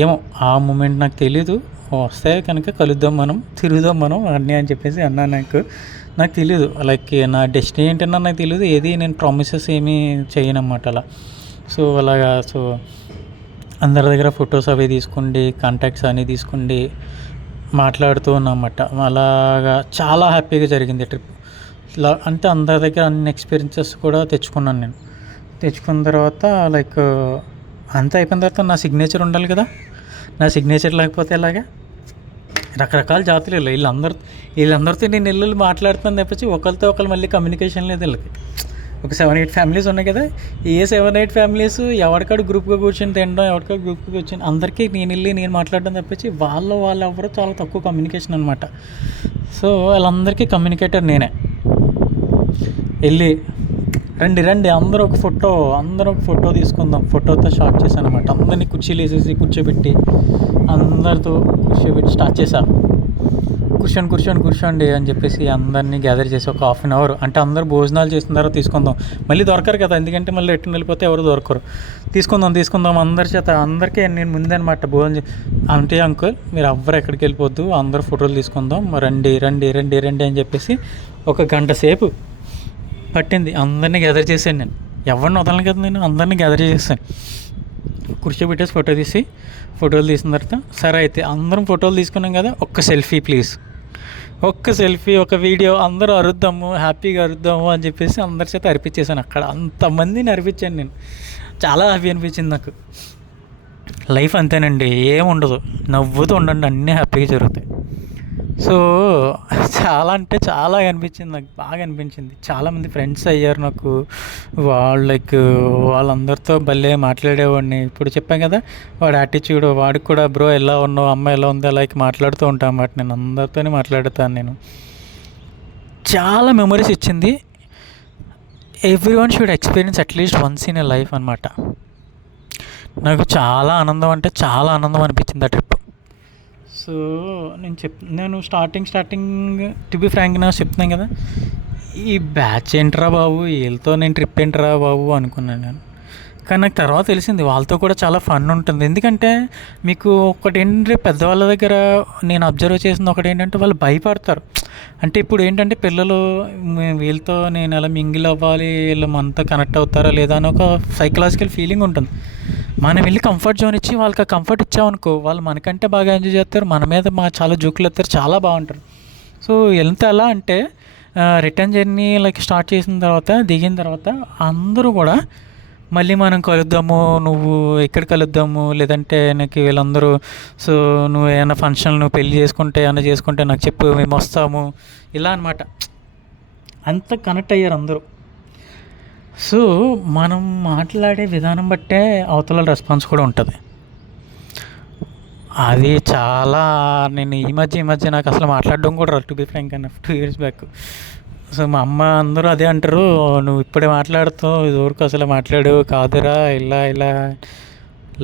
ఏమో ఆ మూమెంట్ నాకు తెలీదు. వస్తే కనుక కలుద్దాం, మనం తిరుగుదాం మనం అన్నీ అని చెప్పేసి అన్నా. నాకు తెలియదు లైక్ నా డెస్టినీ ఏంటన్నా నాకు తెలియదు. ఏది నేను ప్రామిసెస్ ఏమీ చేయనమాట అలా. సో అలాగా సో అందరి దగ్గర ఫొటోస్ అవి తీసుకోండి, కాంటాక్ట్స్ అన్నీ తీసుకోండి, మాట్లాడుతూ ఉన్నమాట. అలాగా చాలా హ్యాపీగా జరిగింది ట్రిప్. ఇలా అంటే అందరి దగ్గర అన్ని ఎక్స్పీరియన్సెస్ కూడా తెచ్చుకున్నాను. తెచ్చుకున్న తర్వాత లైక్ అంతా అయిపోయిన తర్వాత నా సిగ్నేచర్ ఉండాలి కదా. నా సిగ్నేచర్ లేకపోతే ఎలాగా? రకరకాల జాతులు వీళ్ళందరితో నేను ఇల్లు మాట్లాడుతాను తప్పించి ఒకరితో ఒకరు మళ్ళీ కమ్యూనికేషన్ లేదు వీళ్ళకి. ఒక 7-8 ఫ్యామిలీస్ ఉన్నాయి కదా. ఏ 7-8 ఫ్యామిలీస్ ఎవరికాడు గ్రూప్గా కూర్చొని తినడం, ఎవరికాడు గ్రూప్గా కూర్చొని అందరికీ నేను మాట్లాడడం తప్పించి వాళ్ళు ఎవరో చాలా తక్కువ కమ్యూనికేషన్ అనమాట. సో వాళ్ళందరికీ కమ్యూనికేటర్ నేనే. వెళ్ళి రండి అందరూ ఒక ఫోటో తీసుకుందాం. ఫోటోతో స్టార్ట్ చేశాను అనమాట. అందరినీ కుర్చీలు వేసేసి కూర్చోబెట్టి అందరితో కూర్చోబెట్టి స్టార్ట్ చేశా. కూర్చోండి అని చెప్పేసి అందరినీ గ్యాదర్ చేసి ఒక హాఫ్ అన్ అవర్ అంటే అందరూ భోజనాలు చేసిన తర్వాత తీసుకుందాం. మళ్ళీ దొరకరు కదా, ఎందుకంటే మళ్ళీ రిటర్న్ వెళ్ళిపోతే ఎవరు దొరకరు. తీసుకుందాం అందరి చేత. అందరికీ నేను ముందే అనమాట భోజనం అంటే, అంకుల్ మీరు ఎవ్వరు ఎక్కడికి వెళ్ళిపోద్దు, అందరూ ఫోటోలు తీసుకుందాం, రండి అని చెప్పేసి ఒక గంట సేపు పట్టింది. అందరినీ గ్యాదర్ చేశాను నేను. ఎవరిని వదలను కదా, నేను అందరినీ గ్యాదర్ చేశాను. కూర్చోబెట్టేసి ఫోటోలు తీసిన తర్వాత సరే అయితే అందరం ఫోటోలు తీసుకున్నాం కదా, ఒక్క సెల్ఫీ ప్లీజ్, ఒక వీడియో అందరూ హ్యాపీగా అరుద్దాము అని చెప్పేసి అందరి చేత అర్పించేసాను. అక్కడ అంతమందిని అర్పించాను నేను. చాలా హ్యాపీ అనిపించింది నాకు. లైఫ్ అంతేనండి, ఏముండదు, నవ్వుతూ ఉండండి, అన్నీ హ్యాపీగా జరుగుతాయి. సో చాలా అంటే చాలా అనిపించింది నాకు, బాగా అనిపించింది. చాలామంది ఫ్రెండ్స్ అయ్యారు నాకు. వాళ్ళందరితో భలే మాట్లాడేవాడిని. ఇప్పుడు చెప్పాను కదా వాడి యాటిట్యూడ్, వాడికి కూడా బ్రో ఎలా ఉన్నావు, అమ్మాయి ఎలా ఉంది, అలాగే మాట్లాడుతూ ఉంటాను అన్నమాట. నేను అందరితోనే మాట్లాడుతాను. నేను చాలా మెమరీస్ ఇచ్చింది. Everyone should experience at least once in a life అనమాట. నాకు చాలా ఆనందం అనిపించింది ఆ ట్రిప్. సో నేను స్టార్టింగ్ టు బి ఫ్రాంక్ నాకు చెప్తున్నాను కదా, ఈ బ్యాచ్ ఏంట్రా బాబు, వీళ్ళతో నేను ట్రిప్ ఏంట్రా బాబు అనుకున్నాను నేను. కానీ నాకు తర్వాత తెలిసింది వాళ్ళతో కూడా చాలా ఫన్ ఉంటుంది. ఎందుకంటే మీకు ఒకటి ఏంటంటే పెద్దవాళ్ళ దగ్గర నేను అబ్జర్వ్ చేసింది ఒకటి ఏంటంటే వాళ్ళు భయపడతారు. అంటే ఇప్పుడు ఏంటంటే పిల్లలు వీళ్ళతో నేను ఎలా మింగిల్ అవ్వాలి, వీళ్ళు మనతో కనెక్ట్ అవుతారా లేదా అని ఒక సైకలాజికల్ ఫీలింగ్ ఉంటుంది. మనం వెళ్ళి కంఫర్ట్ జోన్ ఇచ్చి వాళ్ళకి ఆ కంఫర్ట్ ఇచ్చామనుకో, వాళ్ళు మనకంటే బాగా ఎంజాయ్ చేస్తారు, మన మీద చాలా జోకులు ఎత్తారు, చాలా బాగుంటారు. సో ఎలా అంటే రిటర్న్ జర్నీ స్టార్ట్ చేసిన తర్వాత దిగిన తర్వాత అందరూ కూడా మళ్ళీ మనం కలుద్దాము, నువ్వు ఎక్కడ కలుద్దాము, లేదంటే నాకు వీళ్ళందరూ సో నువ్వు ఏమైనా ఫంక్షన్ నువ్వు పెళ్ళి చేసుకుంటే నాకు చెప్పు, మేము వస్తాము, ఇలా అనమాట. అంత కనెక్ట్ అయ్యారు అందరూ. సో మనం మాట్లాడే విధానం బట్టే అవతల రెస్పాన్స్ కూడా ఉంటుంది. అది చాలా నేను ఈ మధ్య నాకు అసలు మాట్లాడడం కూడా రాదు, టు బి ఫ్రాంక్ అన్న 2 years బ్యాక్. సో మా అమ్మ అందరూ అదే అంటారు, నువ్వు ఇప్పుడే మాట్లాడుతావు, ఇదివరకు అసలు మాట్లాడు కాదురా, ఇలా ఇలా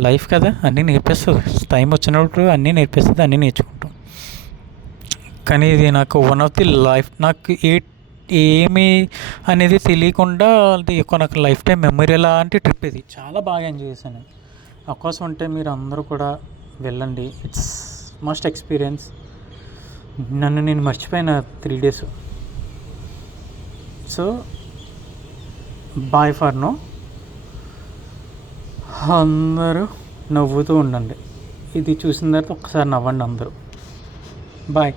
లైఫ్ కదా అన్నీ నేర్పిస్తుంది, టైం వచ్చినప్పుడు అన్నీ నేర్పిస్తుంది, అన్నీ నేర్చుకుంటాం. కానీ ఇది నాకు వన్ ఆఫ్ ది లైఫ్, నాకు ఏమి అనేది తెలియకుండా అది నాకు లైఫ్ టైం మెమరీ లాంటి ట్రిప్. ఇది చాలా బాగా ఎంజాయ్ చేశాను. అవకాశం ఉంటే మీరు అందరూ కూడా వెళ్ళండి, ఇట్స్ మస్ట్ ఎక్స్పీరియన్స్. నన్ను నేను మర్చిపోయిన 3 days. So bye for now. అందరూ నవ్వుతూ ఉండండి, ఇది చూసిన తర్వాత ఒక్కసారి నవ్వండి అందరూ. బాయ్.